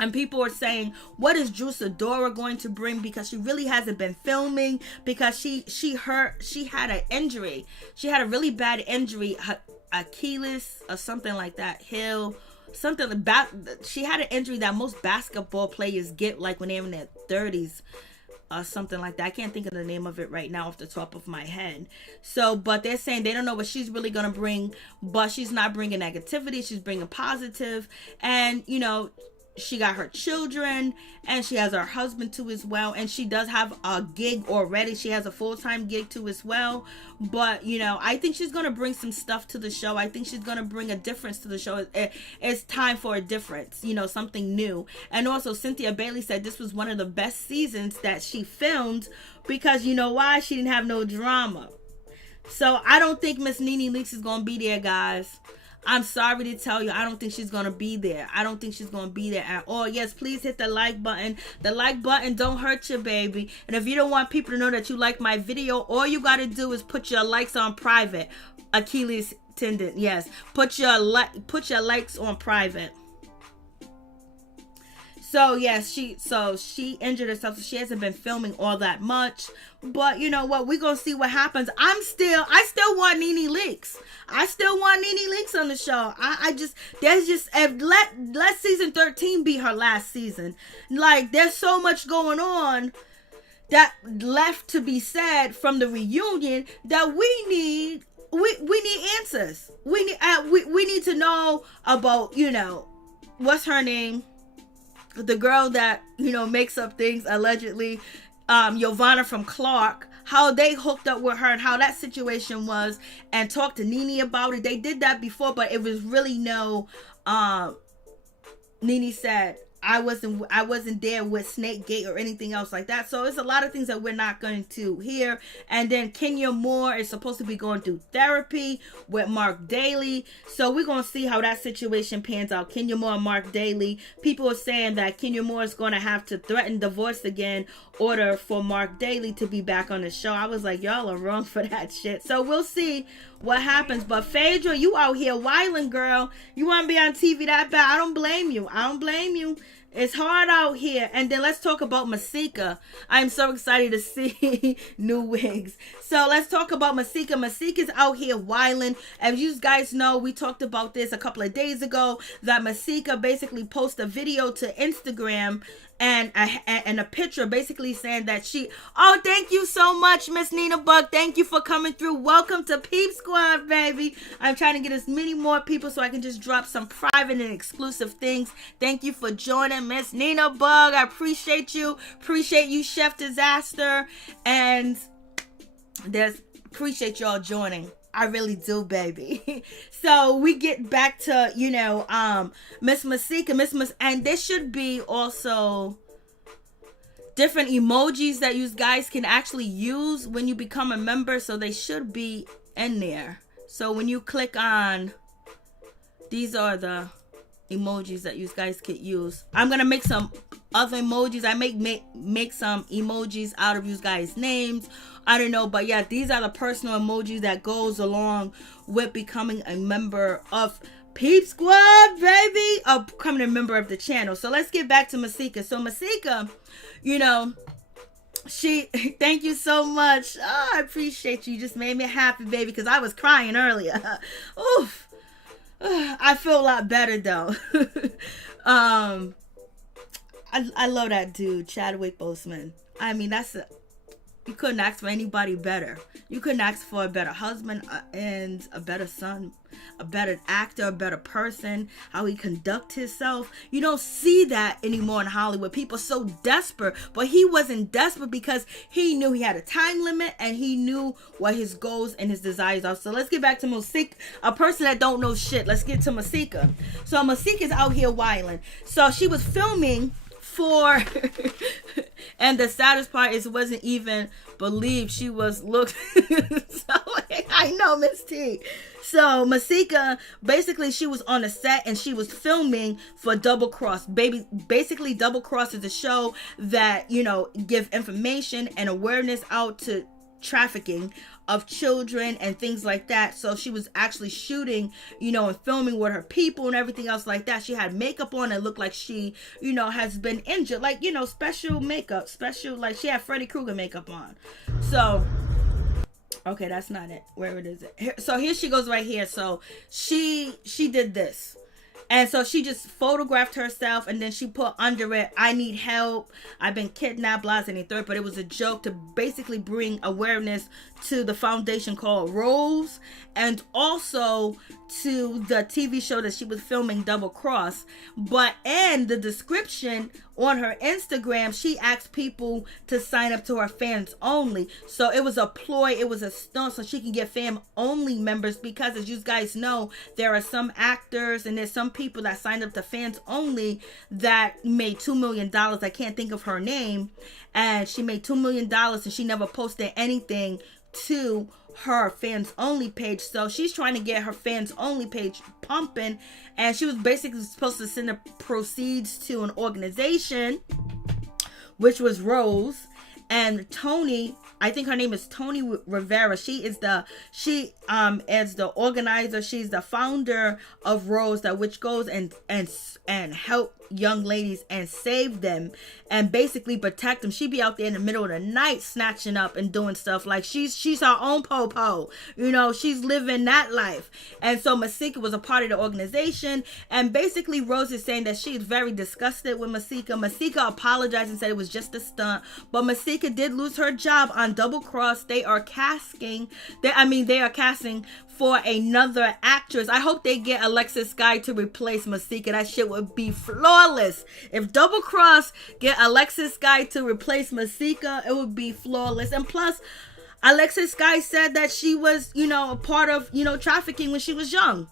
and people are saying, what is Juiceadora going to bring? Because she really hasn't been filming, because she had an injury. She had a really bad injury, Achilles or something like that, heel, something about, she had an injury that most basketball players get like when they're in their 30s. Something like that. I can't think of the name of it right now off the top of my head. So, but they're saying they don't know what she's really going to bring, but she's not bringing negativity. She's bringing positive. And, you know, she got her children, and she has her husband too as well, and she does have a gig already. She has a full-time gig too as well. But, you know, I think she's going to bring some stuff to the show. I think she's going to bring a difference to the show. It's time for a difference, you know, something new. And also Cynthia Bailey said this was one of the best seasons that she filmed, because you know why? She didn't have no drama. So I don't think Miss Nene Leakes is going to be there, guys. I'm sorry to tell you, I don't think she's going to be there. I don't think she's going to be there at all. Yes, please hit the like button. The like button don't hurt you, baby. And if you don't want people to know that you like my video, all you got to do is put your likes on private. Achilles tendon, yes. Put your likes on private. So yes, she injured herself, so she hasn't been filming all that much. But you know what? We're gonna see what happens. I still want Nene Leakes. I still want Nene Leakes on the show. Let season 13 be her last season. Like, there's so much going on that left to be said from the reunion that we need answers. We need to know about, you know, what's her name? The girl that, you know, makes up things, allegedly, Yovana from Clark, how they hooked up with her and how that situation was, and talked to Nene about it. They did that before, but it was really no, Nene said, I wasn't there with Snake Gate or anything else like that. So it's a lot of things that we're not going to hear. And then Kenya Moore is supposed to be going through therapy with Mark Daly. So we're going to see how that situation pans out. Kenya Moore and Mark Daly. People are saying that Kenya Moore is going to have to threaten divorce again, order for Mark Daly to be back on the show. I was like, y'all are wrong for that shit. So we'll see what happens. But Phaedra, you out here wilding, girl. You want to be on TV that bad? I don't blame you. It's hard out here. And then let's talk about Masika. I'm so excited to see new wigs. So let's talk about Masika. Masika's out here wilding. As you guys know, we talked about this a couple of days ago, that Masika basically posted a video to Instagram and a picture basically saying that thank you so much, Miss Nina Buck. Thank you for coming through. Welcome to Peep Squad, baby. I'm trying to get as many more people so I can just drop some private and exclusive things. Thank you for joining, Miss Nina Buck. I appreciate you. Appreciate you, Chef Disaster. And appreciate y'all joining. I really do, baby. So we get back to, you know, Miss Masika, and this should be also, different emojis that you guys can actually use when you become a member. So they should be in there. So when you click on, these are the emojis that you guys could use. I'm gonna make some other emojis. I make some emojis out of you guys' names. I don't know, but yeah, these are the personal emojis that goes along with becoming a member of Peep Squad, baby, of becoming a member of the channel. So let's get back to Masika. So Masika, you know, she, thank you so much. Oh, I appreciate you. You just made me happy, baby, because I was crying earlier. Oof. I feel a lot better though. I love that dude, Chadwick Boseman. I mean, you couldn't ask for anybody better. You couldn't ask for a better husband and a better son, a better actor, a better person, how he conducts himself. You don't see that anymore in Hollywood. People are so desperate, but he wasn't desperate because he knew he had a time limit and he knew what his goals and his desires are. So let's get back to Masika, a person that don't know shit. Let's get to Masika. So Masika's out here wilding. So she was filming for and the saddest part is it wasn't even believed she was looked. So I know, Miss T. So Masika, basically she was on a set and she was filming for Double Cross. Basically Double Cross is a show that, you know, give information and awareness out to trafficking of children and things like that. So she was actually shooting, you know, and filming with her people and everything else like that. She had makeup on and looked like she, you know, has been injured, like, you know, special makeup, like she had Freddy Krueger makeup on. So okay, that's not it. Where it is it? So here she goes right here. So she did this. And so she just photographed herself and then she put under it, I need help, I've been kidnapped, blah, and third. But it was a joke to basically bring awareness to the foundation called RHOA and also to the TV show that she was filming, Double Cross. But in the description on her Instagram, she asked people to sign up to her fans only. So it was a ploy, it was a stunt so she can get fan only members, because as you guys know, there are some actors and there's some people that signed up to fans only that made $2 million. I can't think of her name. And she made $2 million and she never posted anything to her fans only page. So she's trying to get her fans only page pumping, and she was basically supposed to send the proceeds to an organization, which was RHOA. And Tony, I think her name is Tony Rivera. She is the organizer. She's the founder of RHOA, which goes and help young ladies and save them and basically protect them. She be out there in the middle of the night snatching up and doing stuff like she's her own po-po, you know, she's living that life. And so Masika was a part of the organization, and basically Rose is saying that she is very disgusted with Masika. Masika apologized and said it was just a stunt, but Masika did lose her job on Double Cross. They are casting for another actress. I hope they get Alexis Sky to replace Masika. That shit would be flawless. If Double Cross get Alexis Sky to replace Masika, it would be flawless. And plus, Alexis Sky said that she was, you know, a part of, you know, trafficking when she was young.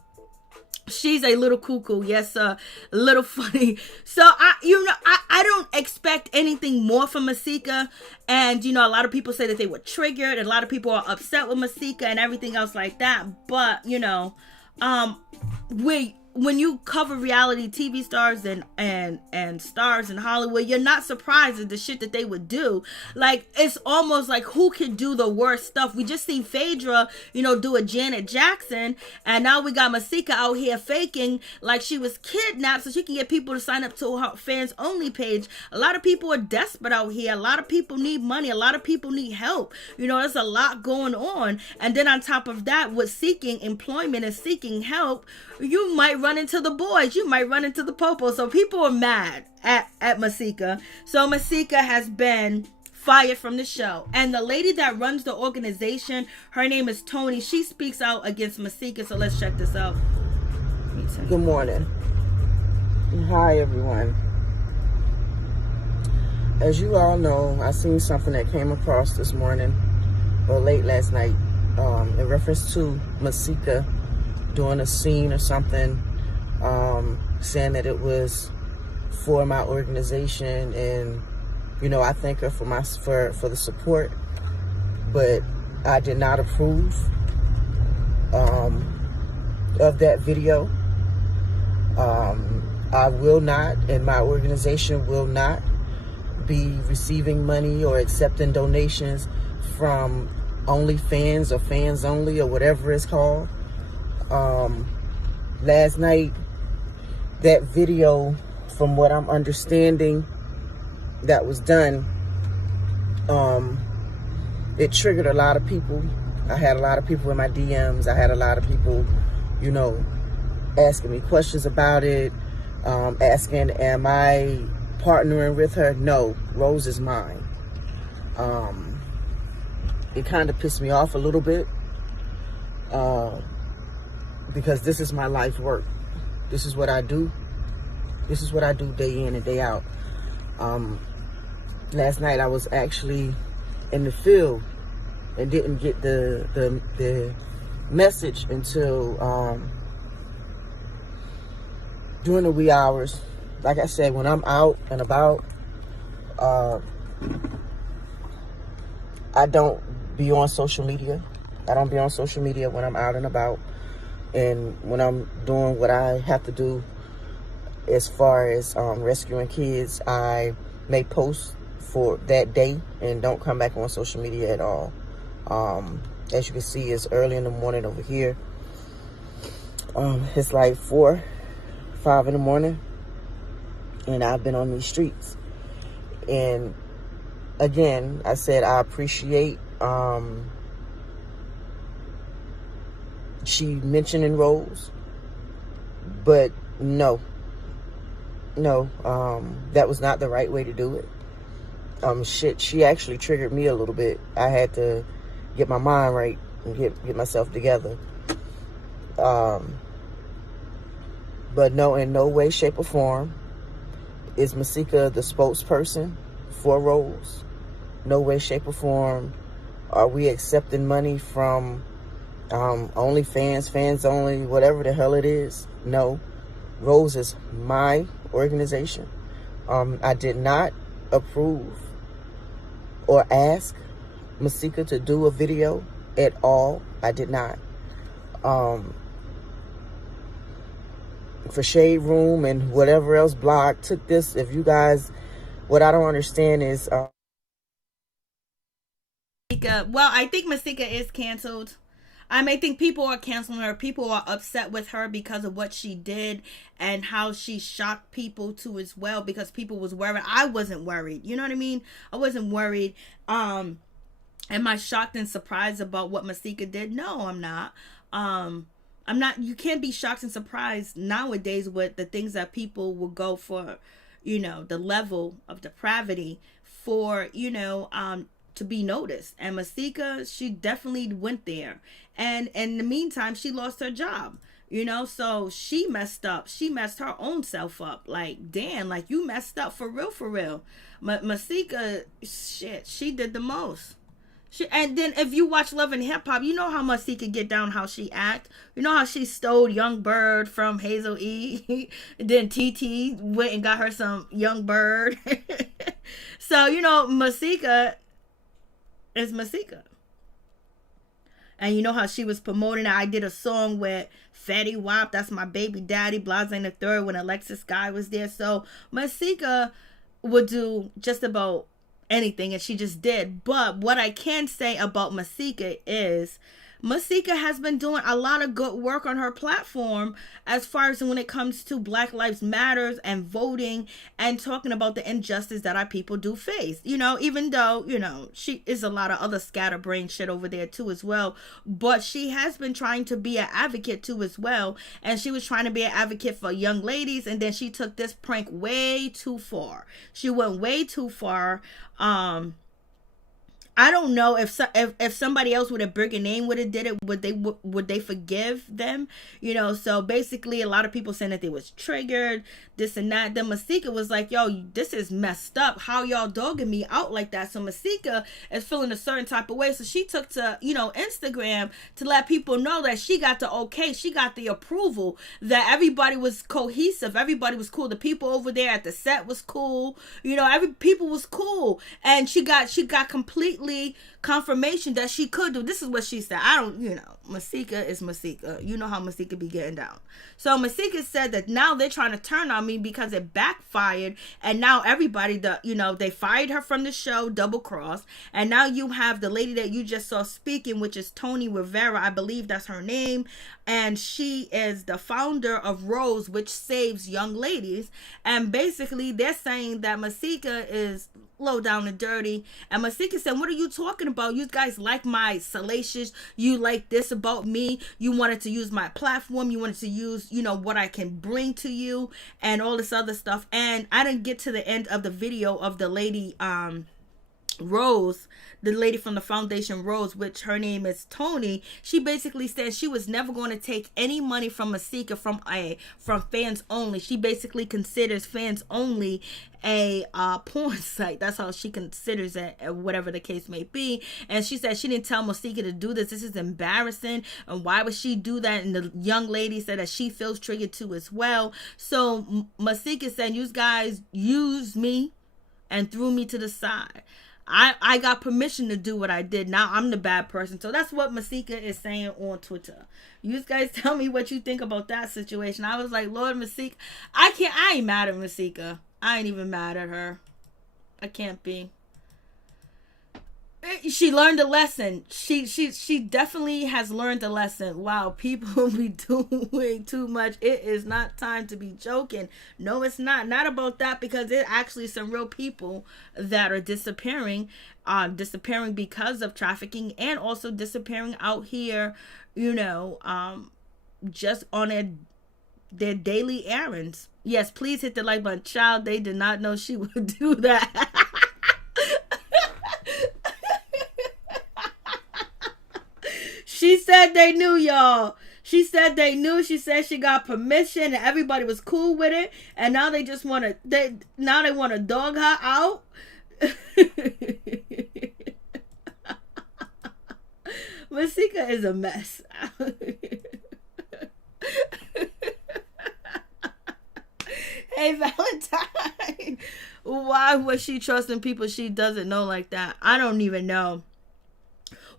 She's a little cuckoo, yes, a little funny. So I don't expect anything more from Masika. And you know, a lot of people say that they were triggered, and a lot of people are upset with Masika and everything else like that. But you know, when you cover reality TV stars and stars in Hollywood, you're not surprised at the shit that they would do. Like, it's almost like who could do the worst stuff. We just seen Phaedra, you know, do a Janet Jackson, and now we got Masika out here faking like she was kidnapped so she can get people to sign up to her fans only page. A lot of people are desperate out here. A lot of people need money. A lot of people need help. You know, there's a lot going on. And then on top of that, with seeking employment and seeking help, you might run into the boys, you might run into the popo. So people are mad at Masika. So Masika has been fired from the show. And the lady that runs the organization, her name is Tony. She speaks out against Masika. So let's check this out. Good morning. Hi, everyone. As you all know, I seen something that came across this morning or late last night in reference to Masika doing a scene or something, saying that it was for my organization and You know, I thank her for the support, but I did not approve of that video. I will not, and my organization will not be receiving money or accepting donations from OnlyFans or Fans Only or whatever it's called. Last night, that video, from what I'm understanding, that was done, it triggered a lot of people. I had a lot of people in my DMs. I had a lot of people, you know, asking me questions about it, asking, am I partnering with her? No, Rose is mine. It kind of pissed me off a little bit, because this is my life work. This is what I do. This is what I do day in and day out. Last night I was actually in the field and didn't get the message until during the wee hours. Like I said, when I'm out and about, I don't be on social media. I don't be on social media when I'm out and about, and when I'm doing what I have to do as far as rescuing kids. I may post for that day and don't come back on social media at all. As you can see, it's early in the morning over here. It's like 4, 5 in the morning, and I've been on these streets. And again, I said I appreciate she mentioning Rose, but no, that was not the right way to do it. She actually triggered me a little bit. I had to get my mind right and get myself together. But no, in no way, shape, or form is Masika the spokesperson for Rose. No way, shape, or form are we accepting money from OnlyFans, Fans Only, whatever the hell it is. No, Rose is my organization. I did not approve or ask Masika to do a video at all. I did not. For Shade Room and whatever else blog took this, if you guys, what I don't understand is well, I think Masika is canceled. I think people are canceling her. People are upset with her because of what she did and how she shocked people too as well, because people was worried. I wasn't worried. You know what I mean? I wasn't worried. Am I shocked and surprised about what Masika did? No, I'm not. I'm not. You can't be shocked and surprised nowadays with the things that people will go for, you know, the level of depravity for, you know, to be noticed. And Masika, she definitely went there. And in the meantime, she lost her job, you know, so she messed up. She messed her own self up. Like, damn, like, you messed up for real, for real. Masika, shit, she did the most. And then if you watch Love and Hip Hop, you know how Masika get down, how she act. You know how she stole Young Bird from Hazel E. Then TT went and got her some Young Bird. So, you know, Masika is Masika. And you know how she was promoting it. I did a song with Fetty Wap, that's my baby daddy, Blase the Third, when Alexis Sky was there. So Masika would do just about anything, and she just did. But what I can say about Masika is Masika has been doing a lot of good work on her platform as far as when it comes to Black Lives Matters and voting and talking about the injustice that our people do face. You know, even though, you know, she is a lot of other scatterbrain shit over there too as well. But she has been trying to be an advocate too as well. And she was trying to be an advocate for young ladies. And then she took this prank way too far. She went way too far. I don't know if somebody else with a bigger name would have did it, would they forgive them? You know, so basically a lot of people saying that they was triggered, this and that. Then Masika was like, yo, this is messed up. How y'all dogging me out like that? So Masika is feeling a certain type of way. So she took to, you know, Instagram to let people know that she got the okay, she got the approval, that everybody was cohesive, everybody was cool. The people over there at the set was cool. You know, people was cool. And she got completely confirmation that she could do. This is what she said. I don't, you know, Masika is Masika. You know how Masika be getting down. So Masika said that now they're trying to turn on me because it backfired, and now everybody, they fired her from the show, double cross, and now you have the lady that you just saw speaking, which is Tony Rivera, I believe that's her name, and she is the founder of RHOA, which saves young ladies, and basically they're saying that Masika is low down and dirty, and Masika said, what are you talking about? You guys like my salacious, you like this about me, you wanted to use my platform, you wanted to use, you know, what I can bring to you and all this other stuff. And I didn't get to the end of the video of the lady Rose, the lady from the foundation Rose, which her name is Tony. She basically said she was never going to take any money from Masika from fans only. She basically considers fans only a porn site. That's how she considers it, whatever the case may be. And she said she didn't tell Masika to do this. This is embarrassing, and why would she do that? And the young lady said that she feels triggered too as well. So Masika said, you guys used me and threw me to the side. I got permission to do what I did. Now I'm the bad person. So that's what Masika is saying on Twitter. You guys tell me what you think about that situation. I was like, Lord, Masika, I ain't mad at Masika. I ain't even mad at her. I can't be. She learned a lesson. She definitely has learned a lesson. Wow, people be doing too much. It is not time to be joking. No, it's not. Not about that, because it actually some real people that are disappearing because of trafficking, and also disappearing out here, you know, just on their daily errands. Yes, please hit the like button. Child, they did not know she would do that. She said they knew, y'all. She said they knew. She said she got permission and everybody was cool with it. And now they just want to, they want to dog her out. Masika is a mess. Hey, Valentine. Why was she trusting people she doesn't know like that? I don't even know.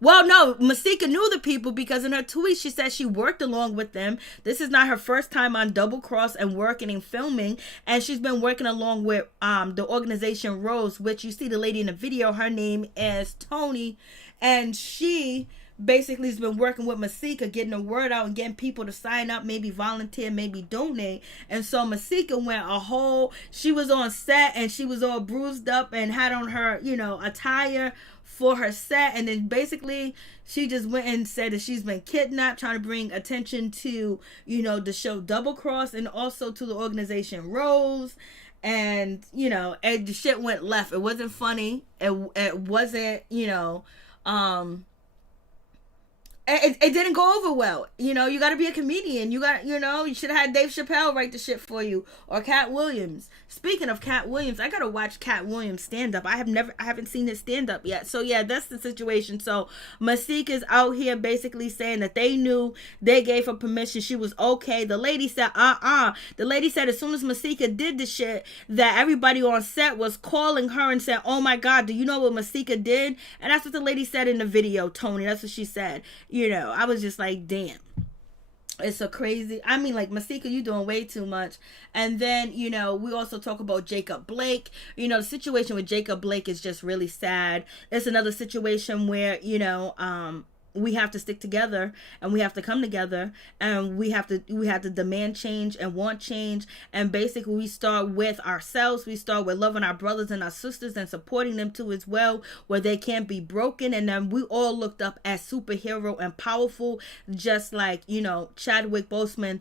Well, no, Masika knew the people, because in her tweet, she said she worked along with them. This is not her first time on Double Cross and working and filming. And she's been working along with the organization RHOA, which you see the lady in the video. Her name is Tony. And she basically has been working with Masika, getting the word out and getting people to sign up, maybe volunteer, maybe donate. And so Masika went she was on set and she was all bruised up and had on her, you know, attire for her set, and then basically she just went and said that she's been kidnapped, trying to bring attention to, you know, the show Double Cross and also to the organization RHOA. And, you know, and the shit went left. It wasn't funny. It wasn't, you know, it didn't go over well. You know, you got to be a comedian. You should have had Dave Chappelle write the shit for you, or Cat Williams. Speaking of Cat Williams, I got to watch Cat Williams stand up. I haven't seen his stand up yet. So yeah, that's the situation. So Masika's out here basically saying that they knew, they gave her permission, she was okay. The lady said, The lady said as soon as Masika did the shit, that everybody on set was calling her and said, oh my God, do you know what Masika did? And that's what the lady said in the video, Tony. That's what she said. You know, I was just like, damn. It's so crazy. I mean, like, Masika, you doing way too much. And then, you know, we also talk about Jacob Blake. You know, the situation with Jacob Blake is just really sad. It's another situation where, you know, we have to stick together, and we have to come together, and we have to demand change and want change. And basically we start with ourselves. We start with loving our brothers and our sisters and supporting them too as well, where they can't be broken. And then we all looked up as superhero and powerful, just like, Chadwick Boseman,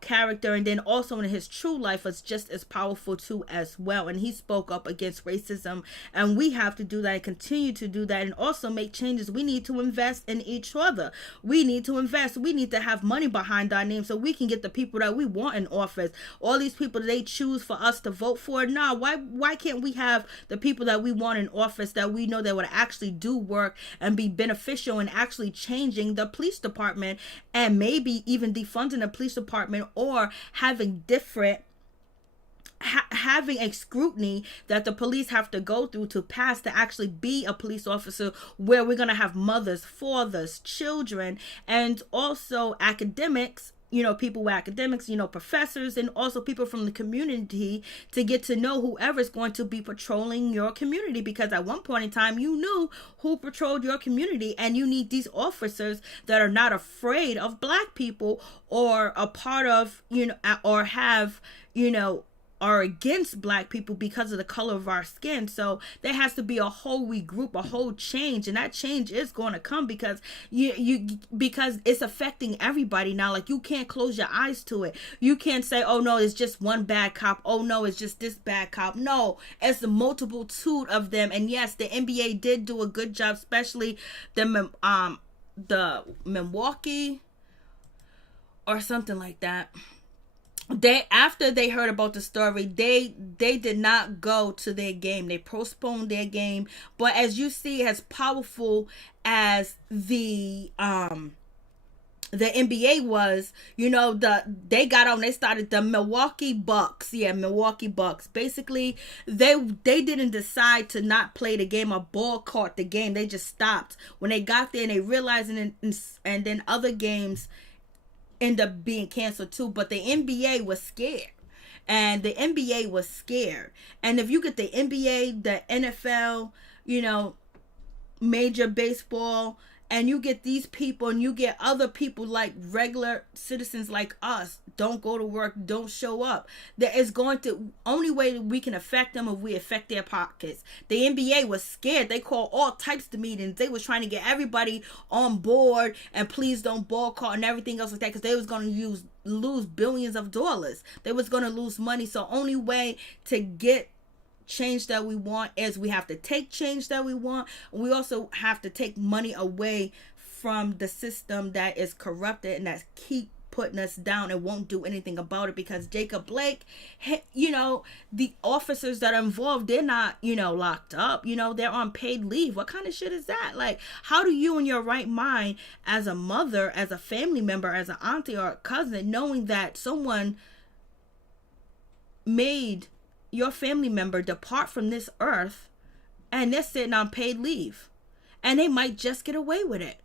character. And then also in his true life was just as powerful too as well. And he spoke up against racism, and we have to do that and continue to do that, and also make changes. We need to invest in each other. We need to invest. We need to have money behind our name so we can get the people that we want in office. All these people that they choose for us to vote for, why can't we have the people that we want in office that we know that would actually do work and be beneficial in actually changing the police department, and maybe even defunding the police department, or having different having a scrutiny that the police have to go through to pass to actually be a police officer, where we're going to have mothers, fathers, children, and also academics, people with academics, professors, and also people from the community, to get to know whoever's going to be patrolling your community. Because at one point in time, you knew who patrolled your community, and you need these officers that are not afraid of Black people, or a part of, or have, are against Black people because of the color of our skin. So there has to be a whole regroup, a whole change, and that change is going to come because because it's affecting everybody now. Like, you can't close your eyes to it. You can't say, oh no, it's just one bad cop. Oh no, it's just this bad cop. No, it's a multitude of them. And yes, the NBA did do a good job, especially the Milwaukee or something like that. After they heard about the story, they did not go to their game. They postponed their game. But as you see, as powerful as the NBA was, they got on, they started the Milwaukee Bucks. Yeah, Milwaukee Bucks. Basically, they didn't decide to not play the game or boycott the game. They just stopped. When they got there and they realized, and then other games end up being canceled too. But the NBA was scared, and the NBA was scared. And if you get the NBA, the NFL, Major Baseball, and you get these people, and you get other people like regular citizens like us, don't go to work, don't show up, that is going to, only way that we can affect them if we affect their pockets. The NBA was scared. They called all types of meetings. They was trying to get everybody on board, and please don't boycott and everything else like that, because they was going to lose billions of dollars. They was going to lose money. So only way to get change that we want is we have to take change that we want. We also have to take money away from the system that is corrupted and that keep putting us down and won't do anything about it. Because Jacob Blake, the officers that are involved, they're not, locked up. They're on paid leave. What kind of shit is that? Like, how do you in your right mind, as a mother, as a family member, as an auntie or a cousin, knowing that someone made your family member depart from this earth, and they're sitting on paid leave, and they might just get away with it,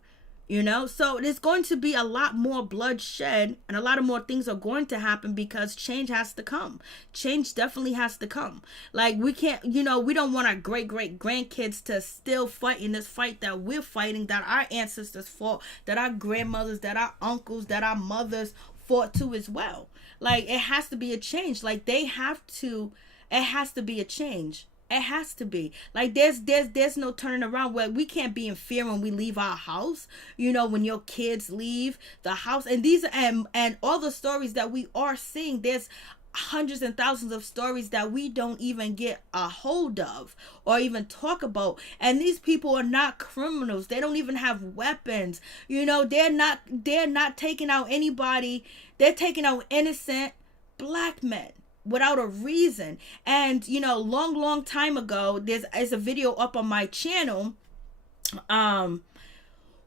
so there's going to be a lot more bloodshed, and a lot of more things are going to happen, because change has to come. Change definitely has to come. Like, we can't, we don't want our great grandkids to still fight in this fight that we're fighting, that our ancestors fought, that our grandmothers, that our uncles, that our mothers fought too as well. Like, it has to be a change. Like, it has to be a change. It has to be. Like, there's no turning around. Where we can't be in fear when we leave our house, when your kids leave the house. And these and all the stories that we are seeing, there's hundreds and thousands of stories that we don't even get a hold of or even talk about. And these people are not criminals. They don't even have weapons. They're not taking out anybody. They're taking out innocent Black men without a reason. And long time ago, there's a video up on my channel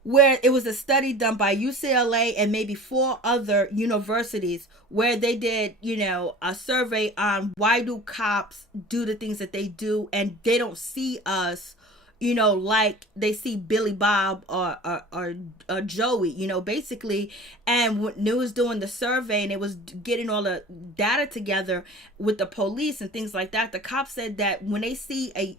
where it was a study done by UCLA and maybe 4 other universities, where they did a survey on why do cops do the things that they do, and they don't see us like they see Billy Bob or Joey, basically. And when it was doing the survey and it was getting all the data together with the police and things like that, the cops said that when they see a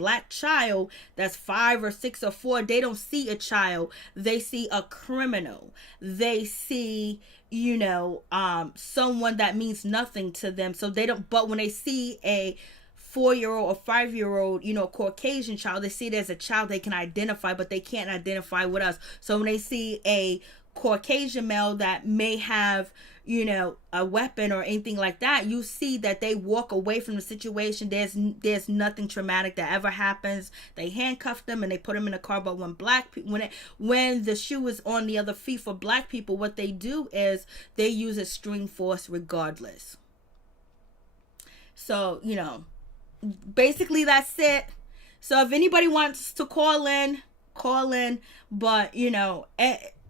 black child that's 5 or 6 or 4, they don't see a child. They see a criminal. They see, someone that means nothing to them. So they don't, but when they see a 4-year-old or 5-year-old, Caucasian child, they see it as a child they can identify, but they can't identify with us. So when they see a Caucasian male that may have, a weapon or anything like that, you see that they walk away from the situation. There's nothing traumatic that ever happens. They handcuff them and they put them in a car. But when the shoe is on the other feet for black people, what they do is they use extreme force regardless. So, basically that's it. So if anybody wants to call in. But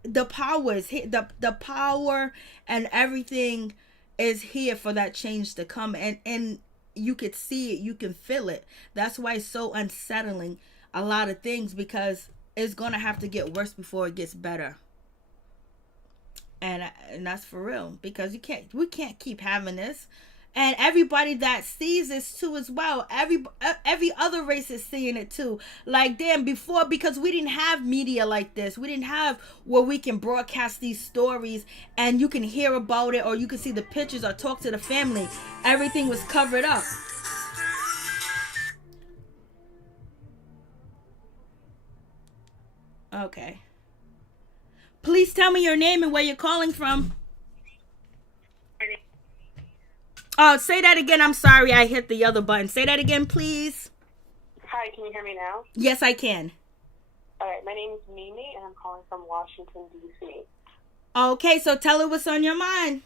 the power is here. The power and everything is here for that change to come, and you could see it, you can feel it. That's why it's so unsettling, a lot of things, because it's gonna have to get worse before it gets better. And that's for real, because we can't keep having this. And everybody that sees this too as well, every other race is seeing it too. Like, damn, before, because we didn't have media like this, we didn't have where we can broadcast these stories and you can hear about it, or you can see the pictures or talk to the family. Everything was covered up. Okay. Please tell me your name and where you're calling from. Oh, say that again. I'm sorry, I hit the other button. Say that again, please. Hi, can you hear me now? Yes, I can. All right, my name is Nene, and I'm calling from Washington, D.C. Okay, so tell her what's on your mind.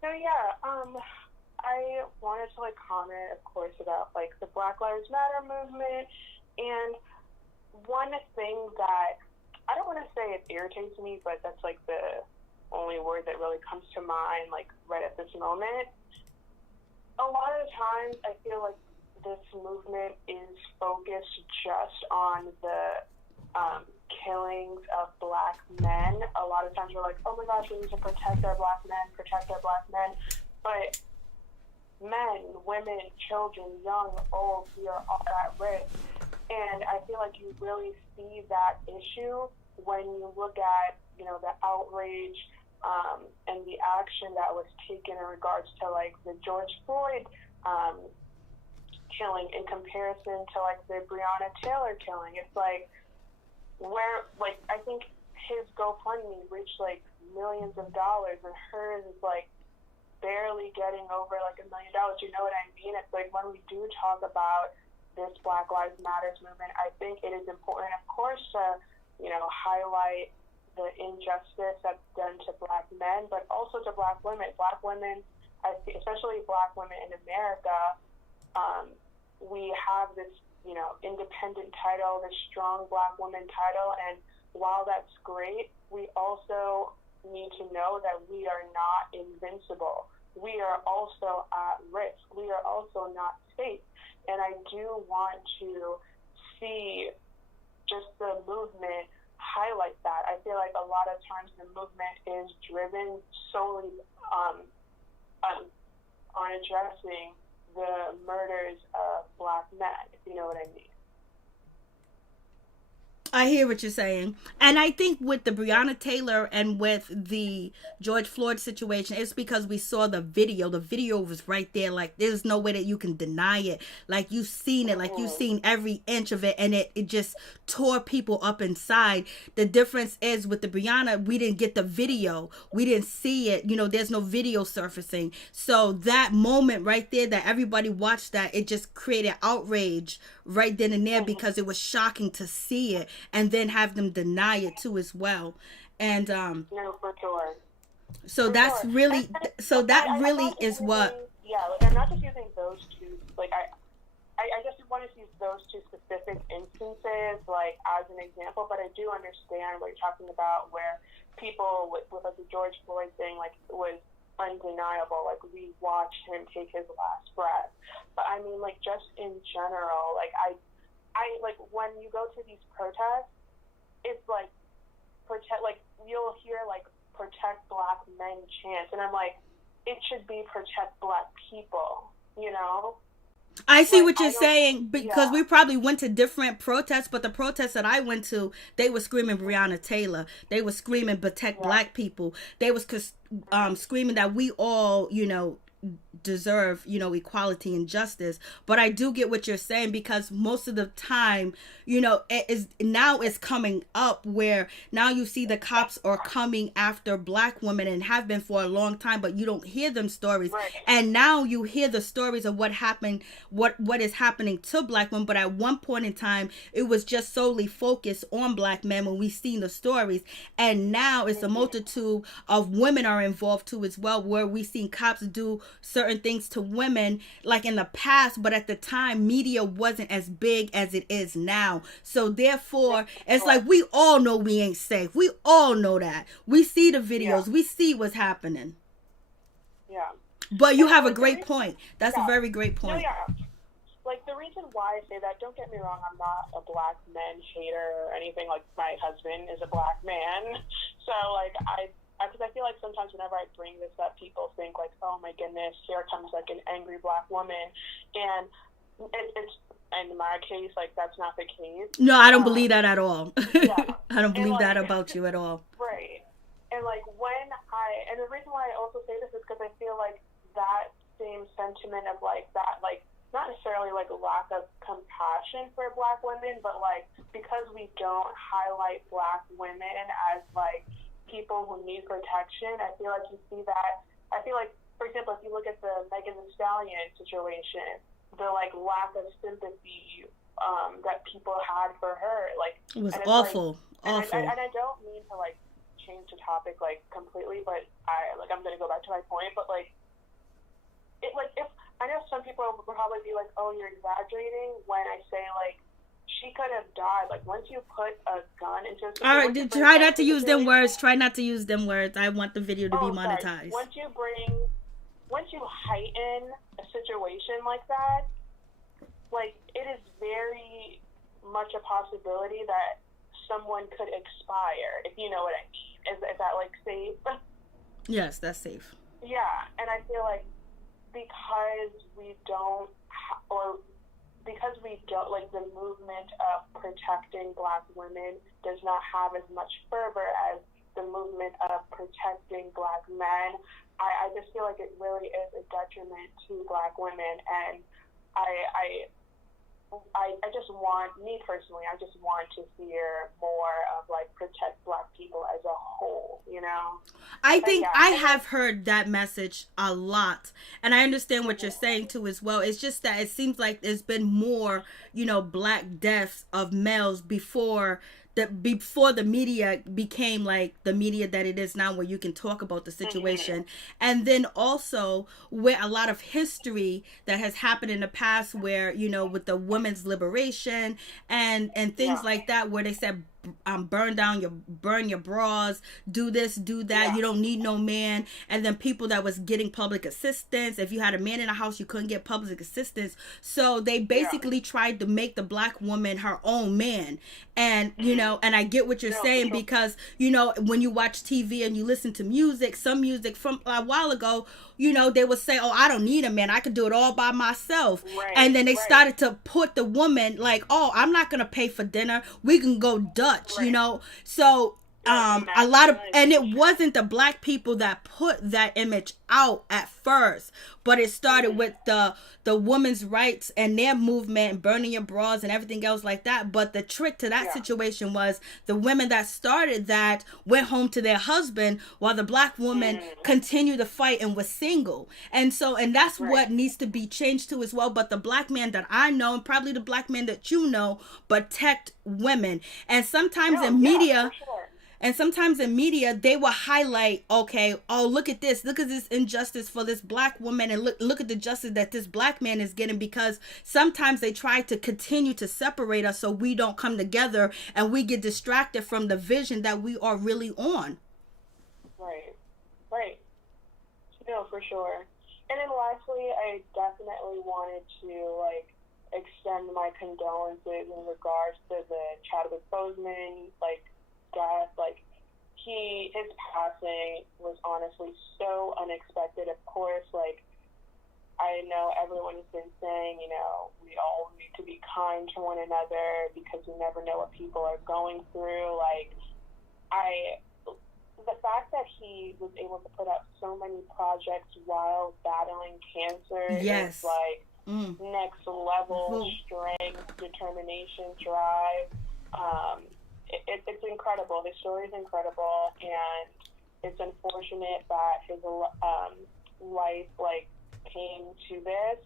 So, yeah, I wanted to, comment, of course, about, the Black Lives Matter movement. And one thing that, I don't want to say it irritates me, but that's, the only word that really comes to mind, right at this moment. A lot of times, I feel like this movement is focused just on the killings of black men. A lot of times we're like, oh my gosh, we need to protect our black men. But men, women, children, young, old, we are all at risk. And I feel like you really see that issue when you look at, the outrage and the action that was taken in regards to the George Floyd killing in comparison to the Breonna Taylor killing. It's I think his GoFundMe reached millions of dollars, and hers is barely getting over $1 million. You know what I mean? It's when we do talk about this Black Lives Matters movement, I think it is important, of course, to highlight the injustice that's done to black men, but also to black women. Black women, especially black women in America, we have this, independent title, this strong black woman title, and while that's great, we also need to know that we are not invincible. We are also at risk. We are also not safe. And I do want to see just the movement highlight that. I feel like a lot of times the movement is driven solely on addressing the murders of black men, if you know what I mean. I hear what you're saying. And I think with the Breonna Taylor and with the George Floyd situation, it's because we saw the video. The video was right there. There's no way that you can deny it. You've seen it. You've seen every inch of it. And it just tore people up inside. The difference is with the Breonna, we didn't get the video. We didn't see it. There's no video surfacing. So that moment right there that everybody watched that, it just created outrage right then and there because it was shocking to see it. And then have them deny it too as well. And no, for sure. So that's sure. Really so that I really is what I'm not just using those two, I just want to use those two specific instances as an example, but I do understand what you're talking about, where people with the George Floyd thing was undeniable. We watched him take his last breath. But I mean, just in general, I when you go to these protests, it's protect, you'll hear protect black men chants, and I'm it should be protect black people, I see Like, what you're saying, because yeah. we probably went to different protests, but the protests that I went to, they were screaming Breonna Taylor. They were screaming protect Yeah. black people. They was screaming that we all, deserve, equality and justice. But I do get what you're saying, because most of the time, it is now it's coming up where now you see the cops are coming after black women and have been for a long time, but you don't hear them stories. Right. And now you hear the stories of what happened, what is happening to black women. But at one point in time, it was just solely focused on black men when we seen the stories. And now it's a multitude of women are involved too as well, where we seen cops do certain things to women like in the past, but at the time media wasn't as big as it is now. So therefore it's like we all know we ain't safe. We all know that. We see the videos. We see what's happening. Yeah. But you have a great point. That's a very great point. No, yeah. Like, the reason why I say that, don't get me wrong, I'm not a black men hater or anything. Like, my husband is a black man. So, like, because I feel like sometimes whenever I bring this up, people think, like, oh, my goodness, here comes, like, an angry black woman. And it's in my case, like, that's not the case. No, I don't believe that at all. Yeah. I don't believe like, that about you at all. Right. And, like, and the reason why I also say this is because I feel like that same sentiment of, like, that, like, not necessarily, like, a lack of compassion for black women, but, like, because we don't highlight black women as, like, people who need protection, I feel like you see that. I feel like, for example, if you look at the Megan Thee Stallion situation, the, like, lack of sympathy that people had for her, like, it was awful. Like, awful. And I don't mean to, like, change the topic, like, completely, but I'm going to go back to my point, but, like, if I know some people will probably be like, oh, you're exaggerating when I say, like, she could have died. Like, once you put a gun into a situation... All right, try not to use them words. Try not to use them words. I want the video to be monetized. Sorry. Once you heighten a situation like that, like, it is very much a possibility that someone could expire, if you know what I mean. Is that, like, safe? Yes, that's safe. Yeah, and I feel like because we don't, like, the movement of protecting black women does not have as much fervor as the movement of protecting black men, I just feel like it really is a detriment to black women, and I just want, me personally, I just want to hear more of, like, protect black people as a whole, I think I have heard that message a lot, and I understand what you're saying too as well. It's just that it seems like there's been more, black deaths of males before the media became like the media that it is now, where you can talk about the situation. And then also where a lot of history that has happened in the past, where with the women's liberation and things like that, where they said burn your bras, do this, do that, you don't need no man. And then people that was getting public assistance, if you had a man in the house, you couldn't get public assistance. So they basically tried to make the black woman her own man. And and I get what you're saying, because when you watch TV and you listen to music, some music from a while ago, they would say, oh, I don't need a man, I could do it all by myself. And then they started to put the woman like, oh, I'm not gonna pay for dinner, we can go Dutch. So a lot of, and it wasn't the black people that put that image out at first, but it started with the women's rights and their movement, burning your bras and everything else like that. But the trick to that situation was the women that started that went home to their husband, while the black woman continued to fight and was single. And that's what needs to be changed too as well. But the black man that I know, and probably the black man that protect women. And sometimes in media, and sometimes in media, they will highlight, okay, oh, look at this injustice for this black woman, and look at the justice that this black man is getting, because sometimes they try to continue to separate us so we don't come together and we get distracted from the vision that we are really on. Right. No, for sure. And then lastly, I definitely wanted to, like, extend my condolences in regards to the Chadwick Boseman, like, death. Like, his passing was honestly so unexpected. Of course, like, I know everyone has been saying, we all need to be kind to one another because we never know what people are going through. Like, the fact that he was able to put out so many projects while battling cancer is like next level strength, determination, drive. It's incredible. The story is incredible, and it's unfortunate that his life came to this.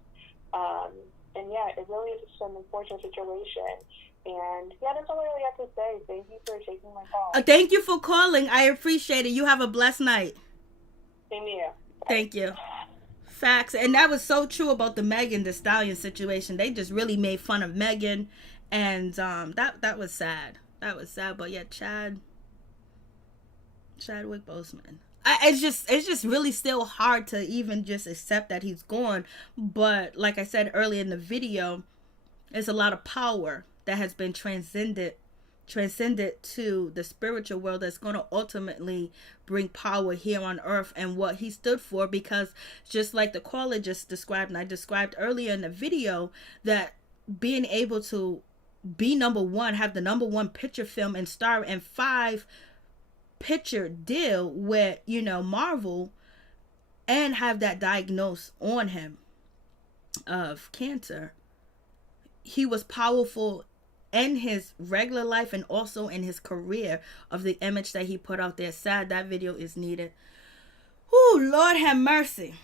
And yeah, it really is just an unfortunate situation. And yeah, that's all I really have to say. Thank you for taking my call. Thank you for calling. I appreciate it. You have a blessed night. Same to you. Thank you. Facts. And that was so true about the Megan Thee Stallion situation. They just really made fun of Megan, and that was sad. That was sad. But yeah, Chadwick Boseman. It's just really still hard to even just accept that he's gone. But like I said earlier in the video, there's a lot of power that has been transcended to the spiritual world that's going to ultimately bring power here on earth, and what he stood for. Because just like the caller just described, and I described earlier in the video, that being able to be number one, have the number one picture film and star in 5 picture deal with Marvel, and have that diagnosis on him of cancer. He was powerful in his regular life and also in his career, of the image that he put out there. Sad that video is needed. Whoo, Lord have mercy.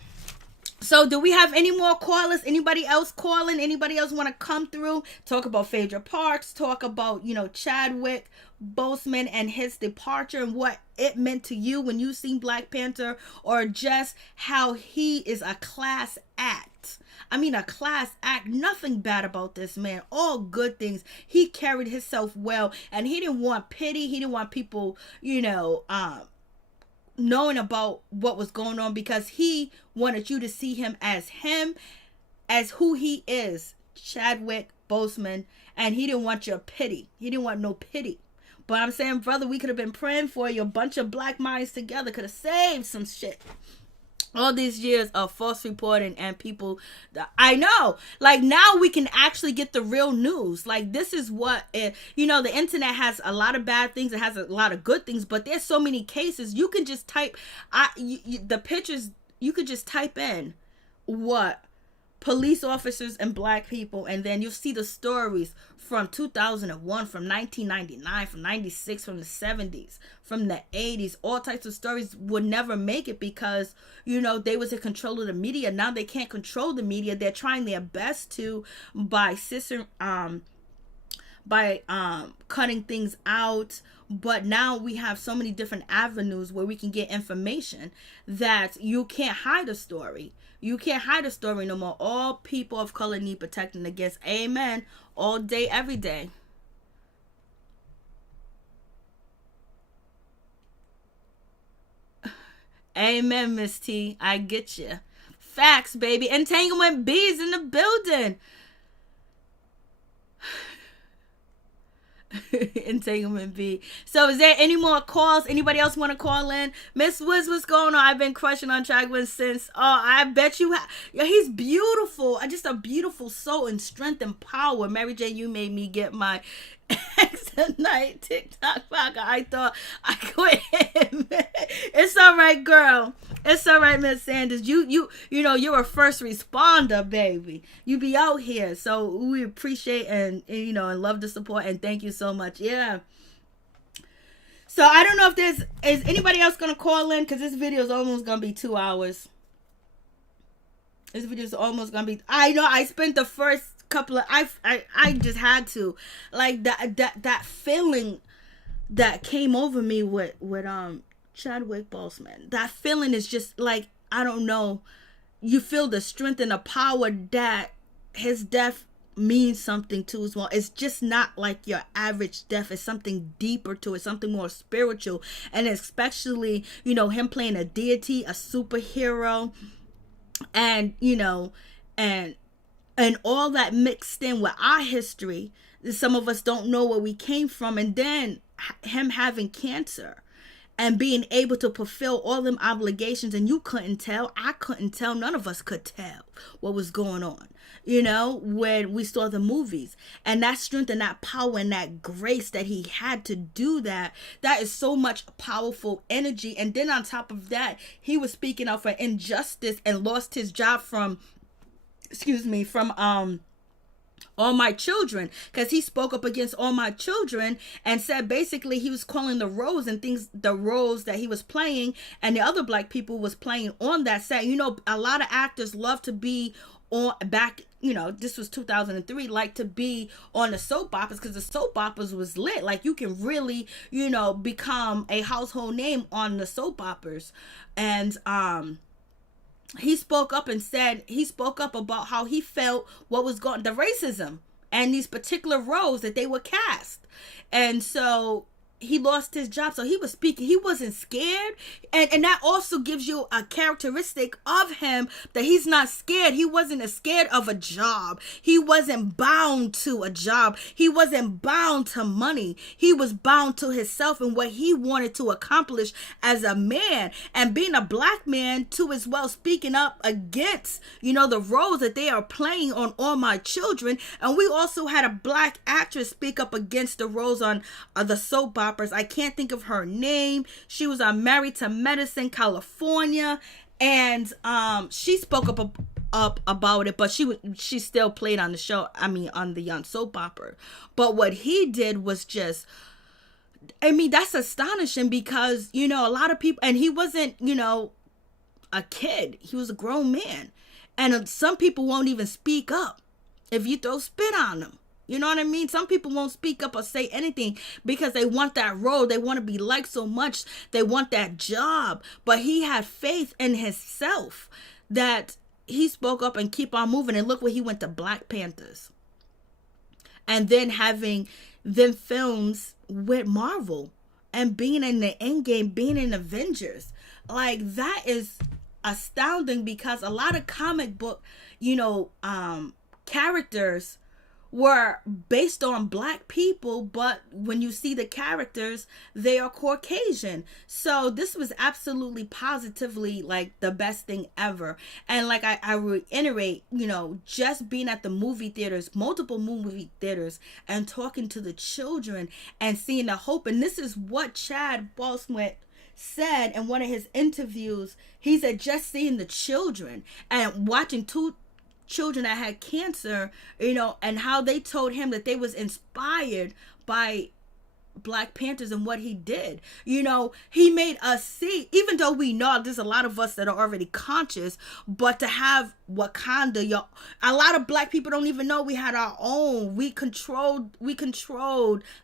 So do we have any more callers? Anybody else calling? Anybody else want to come through? Talk about Phaedra Parks. Talk about, Chadwick Boseman and his departure and what it meant to you when you seen Black Panther, or just how he is a class act. I mean, a class act. Nothing bad about this man. All good things. He carried himself well, and he didn't want pity. He didn't want people, knowing about what was going on, because he wanted you to see him as who he is, Chadwick Boseman, and he didn't want your pity. He didn't want no pity. But I'm saying, brother, we could have been praying for you. A bunch of black minds together could have saved some shit. All these years of false reporting and people, I know, like, now we can actually get the real news. Like, this is what the internet has a lot of bad things. It has a lot of good things, but there's so many cases. You can just type the pictures. You could just type in what police officers and black people, and then you'll see the stories from 2001, from 1999, from 96, from the 70s, from the 80s. All types of stories would never make it because, they was in control of the media. Now they can't control the media. They're trying their best to by cutting things out. But now we have so many different avenues where we can get information that you can't hide a story. You can't hide a story no more. All people of color need protecting against. Amen. All day, every day. Amen, Miss T. I get you. Facts, baby. Entanglement B's in the building. Entanglement B. So is there any more calls? Anybody else want to call in? Miss Woods, what's going on? I've been crushing on Chadwick since, I bet you he's beautiful. Just a beautiful soul and strength and power. Mary J, you made me get my tonight TikTok vodka. I thought I quit him. It's all right, girl. It's all right, Miss Sanders. You're a first responder, baby. You be out here, so we appreciate and love the support, and thank you so much. Yeah. So I don't know if is anybody else gonna call in, because this video is almost gonna be 2 hours. This video is almost gonna be. I know I spent the first couple of I just had to, like, that feeling that came over me with Chadwick Boseman. That feeling is just like, I don't know, you feel the strength and the power that his death means something to as well. It's just not like your average death. It's something deeper to it, something more spiritual, and especially him playing a deity, a superhero, and and all that mixed in with our history. Some of us don't know where we came from, and then him having cancer and being able to fulfill all them obligations, and you couldn't tell, I couldn't tell, none of us could tell what was going on, you know, when we saw the movies. And that strength and that power and that grace that he had to do that, that is so much powerful energy. And then on top of that, he was speaking out for injustice and lost his job from All My Children, because he spoke up against All My Children and said basically he was calling the roles and things, the roles that he was playing and the other black people was playing on that set. You know, a lot of actors love to be on back, you know, this was 2003, like to be on the soap operas, because the soap operas was lit. Like you can really, you know, become a household name on the soap operas. And he spoke up and said, he spoke up about how he felt what was going, the racism and these particular roles that they were cast. And so he lost his job. So he was speaking, he wasn't scared. And that also gives you a characteristic of him, that he's not scared. He wasn't scared of a job. He wasn't bound to a job. He wasn't bound to money. He was bound to himself and what he wanted to accomplish as a man, and being a black man too as well, speaking up against, you know, the roles that they are playing on All My Children. And we also had a black actress speak up against the roles on the soap opera. I can't think of her name. She was on Married to Medicine, California, and she spoke up about it, but she still played on the show. I mean, on the soap opera. But what he did was just, I mean, that's astonishing, because, you know, a lot of people, and he wasn't, you know, a kid. He was a grown man, and some people won't even speak up if you throw spit on them. You know what I mean? Some people won't speak up or say anything because they want that role. They want to be liked so much. They want that job. But he had faith in himself that he spoke up and keep on moving. And look where he went to Black Panthers. And then having them films with Marvel and being in the Endgame, being in Avengers. Like, that is astounding, because a lot of comic book, you know, characters were based on black people, but when you see the characters, they are Caucasian. So this was absolutely positively like the best thing ever. And like I reiterate, you know, just being at the movie theaters, multiple movie theaters, and talking to the children and seeing the hope. And this is what Chad Boseman said in one of his interviews. He said just seeing the children and watching two children that had cancer, you know, and how they told him that they was inspired by Black Panthers and what he did. You know, he made us see, even though we know there's a lot of us that are already conscious, but to have Wakanda, a lot of black people don't even know we had our own. We controlled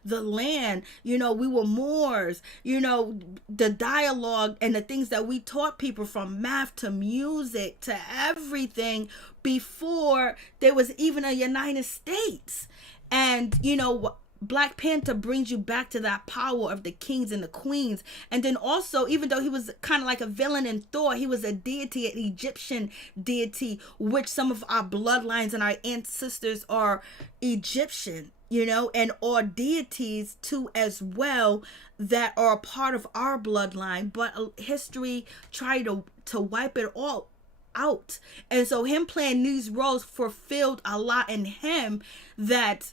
the land. You know, we were Moors. You know, the dialogue and the things that we taught people, from math to music to everything, before there was even a United States. And, you know, Black Panther brings you back to that power of the kings and the queens. And then also, even though he was kind of like a villain in Thor, he was a deity, an Egyptian deity, which some of our bloodlines and our ancestors are Egyptian, you know, and are deities too as well, that are a part of our bloodline. But history tried to wipe it all out. And so him playing these roles fulfilled a lot in him, that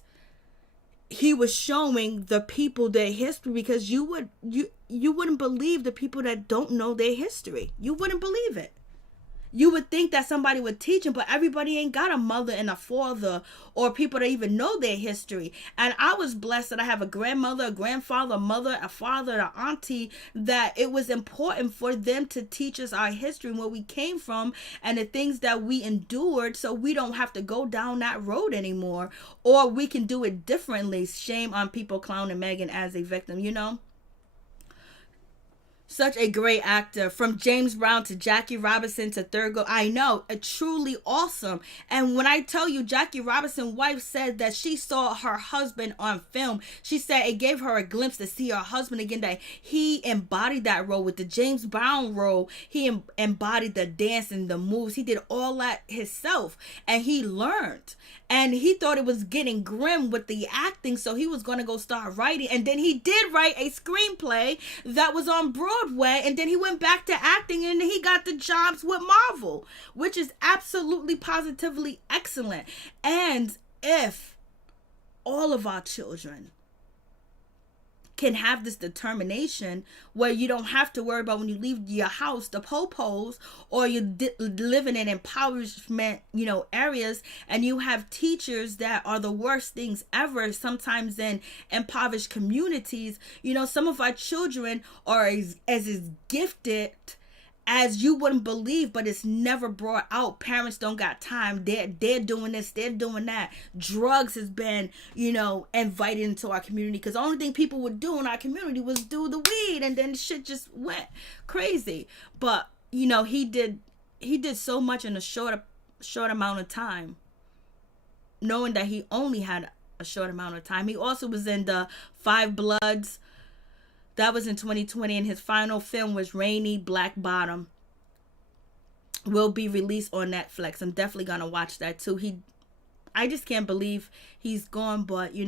he was showing the people their history, because you wouldn't believe the people that don't know their history. You wouldn't believe it. You would think that somebody would teach them, but everybody ain't got a mother and a father or people that even know their history. And I was blessed that I have a grandmother, a grandfather, a mother, a father, an auntie, that it was important for them to teach us our history and where we came from and the things that we endured, so we don't have to go down that road anymore, or we can do it differently. Shame on people clowning Megan as a victim, you know? Such a great actor. From James Brown to Jackie Robinson to Thurgood. I know, truly awesome. And when I tell you, Jackie Robinson's wife said that she saw her husband on film. She said it gave her a glimpse to see her husband again, that he embodied that role. With the James Brown role, he embodied the dance and the moves. He did all that himself, and he learned. and he thought it was getting grim with the acting, so he was going to go start writing. And then he did write a screenplay that was on Broadway, and then he went back to acting, and he got the jobs with Marvel, which is absolutely positively excellent. And if all of our children can have this determination where you don't have to worry about when you leave your house the po-pos, or you're living in impoverishment, areas, and you have teachers that are the worst things ever, sometimes in impoverished communities. Some of our children are as gifted as you wouldn't believe, but it's never brought out. Parents don't got time. They're doing this, they're doing that. Drugs has been, invited into our community, because the only thing people would do in our community was do the weed, and then shit just went crazy. But he did so much in a short amount of time, knowing that he only had a short amount of time. He also was in the Five Bloods. That was in 2020, and his final film was Rainy Black Bottom. Will be released on Netflix. I'm definitely gonna watch that too. I just can't believe he's gone, but he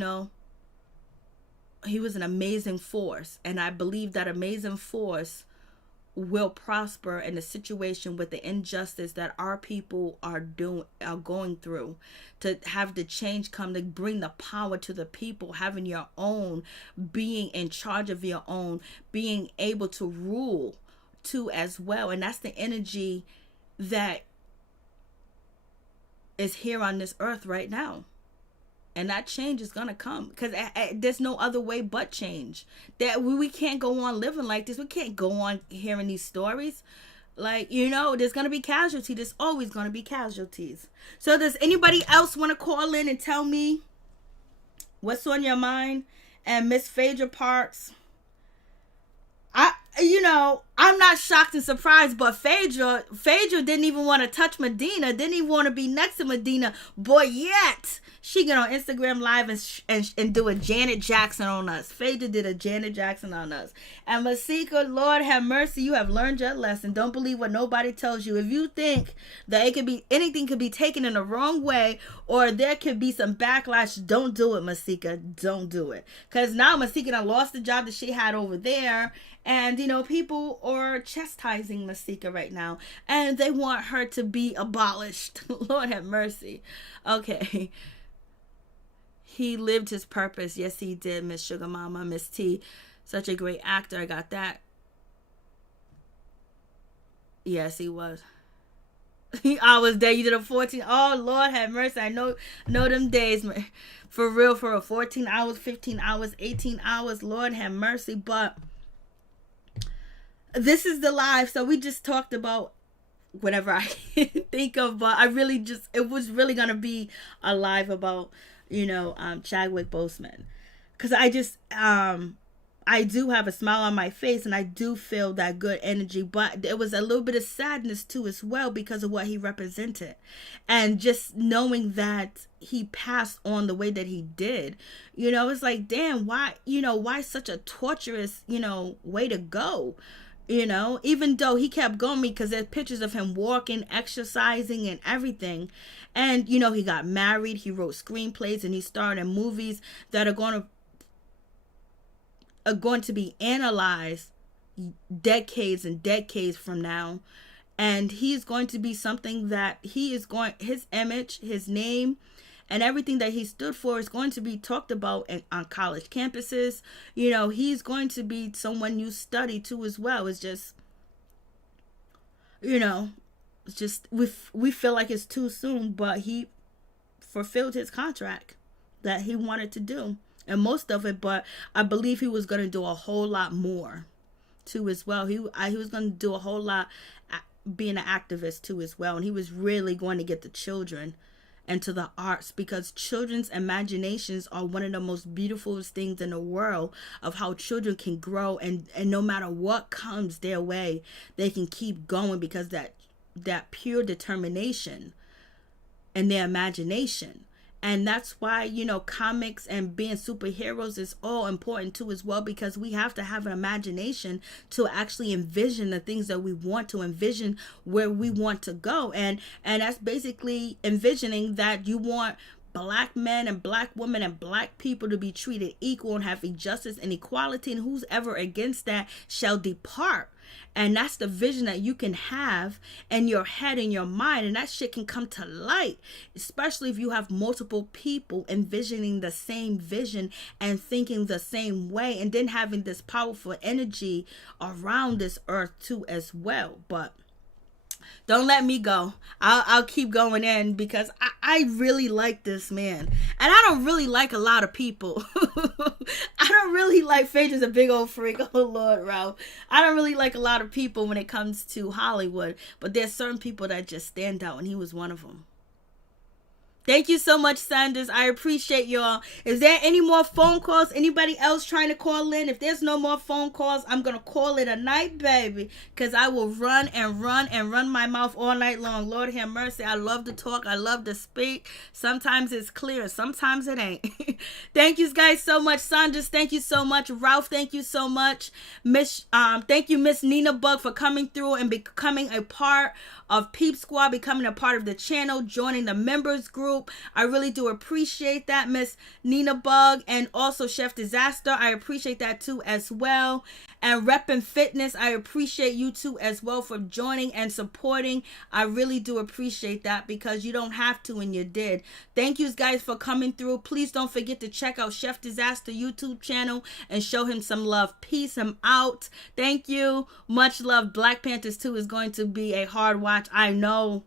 was an amazing force, and I believe that amazing force will prosper in the situation with the injustice that our people are going through, to have the change come, to bring the power to the people, having your own, being in charge of your own, being able to rule too as well. And that's the energy that is here on this earth right now. And that change is going to come, because there's no other way but change. That we can't go on living like this. We can't go on hearing these stories. Like, there's going to be casualty. There's always going to be casualties. So does anybody else want to call in and tell me what's on your mind? And Miss Phaedra Parks, I'm not shocked and surprised, but Phaedra didn't even want to touch Medina, didn't even want to be next to Medina, but yet she got on Instagram Live and do a Janet Jackson on us. Phaedra did a Janet Jackson on us. And Masika, Lord have mercy, you have learned your lesson. Don't believe what nobody tells you. If you think that anything could be taken in the wrong way, or there could be some backlash, don't do it, Masika. Don't do it. Because now Masika done lost the job that she had over there. And, people are chastising Masika right now. And they want her to be abolished. Lord have mercy. Okay. He lived his purpose. Yes, he did, Miss Sugar Mama, Miss T. Such a great actor. I got that. Yes, he was. I was there. You did a 14. Oh, Lord have mercy. I know them days. For real, 14 hours, 15 hours, 18 hours. Lord have mercy. But this is the live. So we just talked about whatever I can think of. But it was really going to be a live about, Chadwick Boseman. Because I do have a smile on my face, and I do feel that good energy, but there was a little bit of sadness too as well, because of what he represented. And just knowing that he passed on the way that he did, it's like, damn, why such a torturous, way to go? Even though he kept going, because there's pictures of him walking, exercising, and everything. And, he got married, he wrote screenplays, and he starred in movies that are going to be analyzed decades and decades from now. And he's going to be something that his image, his name, and everything that he stood for is going to be talked about on college campuses. He's going to be someone you study too as well. It's just, we feel like it's too soon, but he fulfilled his contract that he wanted to do. And most of it, but I believe he was going to do a whole lot more too as well. He was going to do a whole lot being an activist too as well. And he was really going to get the children into the arts, because children's imaginations are one of the most beautiful things in the world, of how children can grow, and no matter what comes their way, they can keep going, because that pure determination and their imagination. And that's why, comics and being superheroes is all important too as well, because we have to have an imagination to actually envision the things that we want to envision, where we want to go. And that's basically envisioning that you want black men and black women and black people to be treated equal and have justice and equality, and who's ever against that shall depart. And that's the vision that you can have in your head and your mind, and that shit can come to light, especially if you have multiple people envisioning the same vision and thinking the same way, and then having this powerful energy around this earth too as well. But don't let me go. I'll keep going in, because I really like this man. And I don't really like a lot of people. I don't really like Phaedra's a big old freak. Oh, Lord, Ralph. I don't really like a lot of people when it comes to Hollywood. But there's certain people that just stand out, and he was one of them. Thank you so much, Sanders. I appreciate y'all. Is there any more phone calls? Anybody else trying to call in? If there's no more phone calls, I'm going to call it a night, baby. Because I will run my mouth all night long. Lord have mercy. I love to talk. I love to speak. Sometimes it's clear. Sometimes it ain't. Thank you guys so much. Sanders, thank you so much. Ralph, thank you so much. Thank you, Miss Nina Bug, for coming through and becoming a part of Peep Squad, becoming a part of the channel, joining the members group. I really do appreciate that, Miss Nina Bug, and also Chef Disaster. I appreciate that too as well. And Reppin' Fitness, I appreciate you too as well for joining and supporting. I really do appreciate that, because you don't have to and you did. Thank you guys for coming through. Please don't forget to check out Chef Disaster YouTube channel and show him some love. Peace him out. Thank you. Much love. Black Panthers 2 is going to be a hard watch. I know.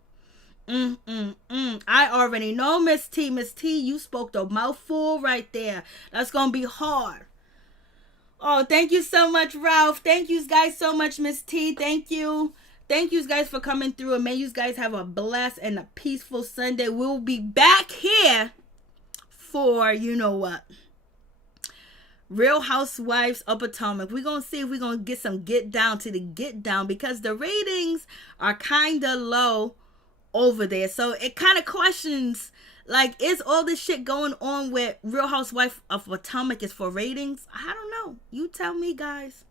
I already know, Miss T. Miss T, you spoke the mouthful right there. That's going to be hard. Oh, thank you so much, Ralph. Thank you guys so much, Miss T. Thank you. Thank you guys for coming through, and may you guys have a blessed and a peaceful Sunday. We'll be back here for, you know what, Real Housewives of Potomac. We're going to see if we're going to get some get down to the get down, because the ratings are kind of low over there. So it kind of questions, like, is all this shit going on with Real Housewife of Potomac is for ratings? I don't know. You tell me, guys.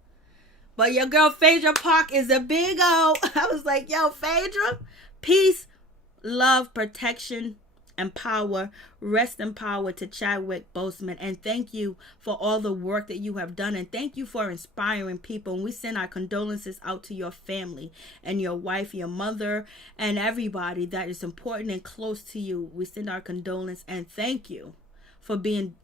But your girl Phaedra Park is a big O. I was like, yo, Phaedra, peace, love, protection, and power. Rest in power to Chadwick Boseman. And thank you for all the work that you have done. And thank you for inspiring people. And we send our condolences out to your family and your wife, your mother, and everybody that is important and close to you. We send our condolences and thank you for being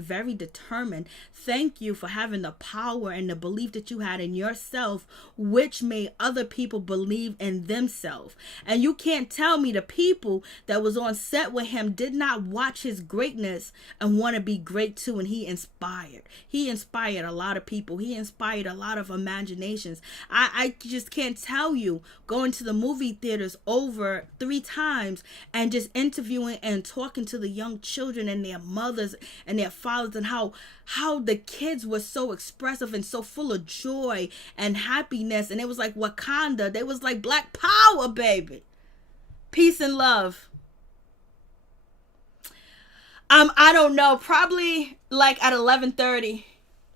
very determined. Thank you for having the power and the belief that you had in yourself, which made other people believe in themselves. And you can't tell me the people that was on set with him did not watch his greatness and want to be great too. And he inspired a lot of people. He inspired a lot of imaginations. I just can't tell you, going to the movie theaters over 3 times and just interviewing and talking to the young children and their mothers and their fathers, and how the kids were so expressive and so full of joy and happiness. And it was like Wakanda. They was like Black Power, baby. Peace and love. I don't know, probably like at 11:30,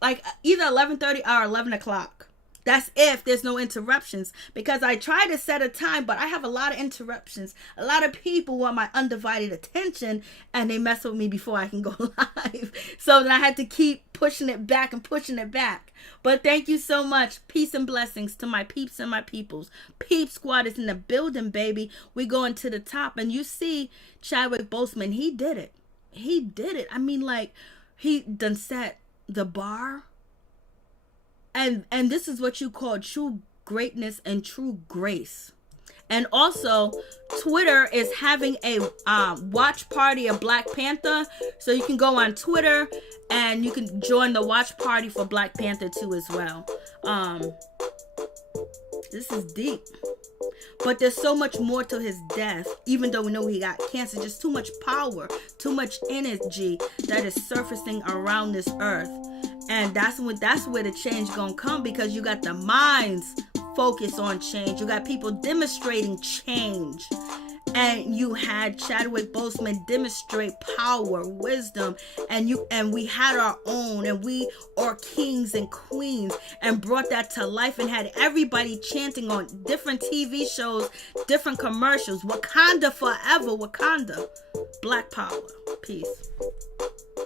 like either 11:30 or 11 o'clock. That's if there's no interruptions, because I try to set a time, but I have a lot of interruptions. A lot of people want my undivided attention, and they mess with me before I can go live. So then I had to keep pushing it back and pushing it back. But thank you so much. Peace and blessings to my peeps and my peoples. Peep Squad is in the building, baby. We going to the top, and you see Chadwick Boseman. He did it. He did it. I mean, like, he done set the bar. And this is what you call true greatness and true grace. And also, Twitter is having a watch party of Black Panther. So you can go on Twitter and you can join the watch party for Black Panther too as well. This is deep. But there's so much more to his death, even though we know he got cancer. Just too much power, too much energy that is surfacing around this earth. And that's where the change gonna come, because you got the minds focused on change. You got people demonstrating change. and you had Chadwick Boseman demonstrate power, wisdom, and we had our own, and we are kings and queens, and brought that to life, and had everybody chanting on different TV shows, different commercials. Wakanda forever, Wakanda. Black power. Peace.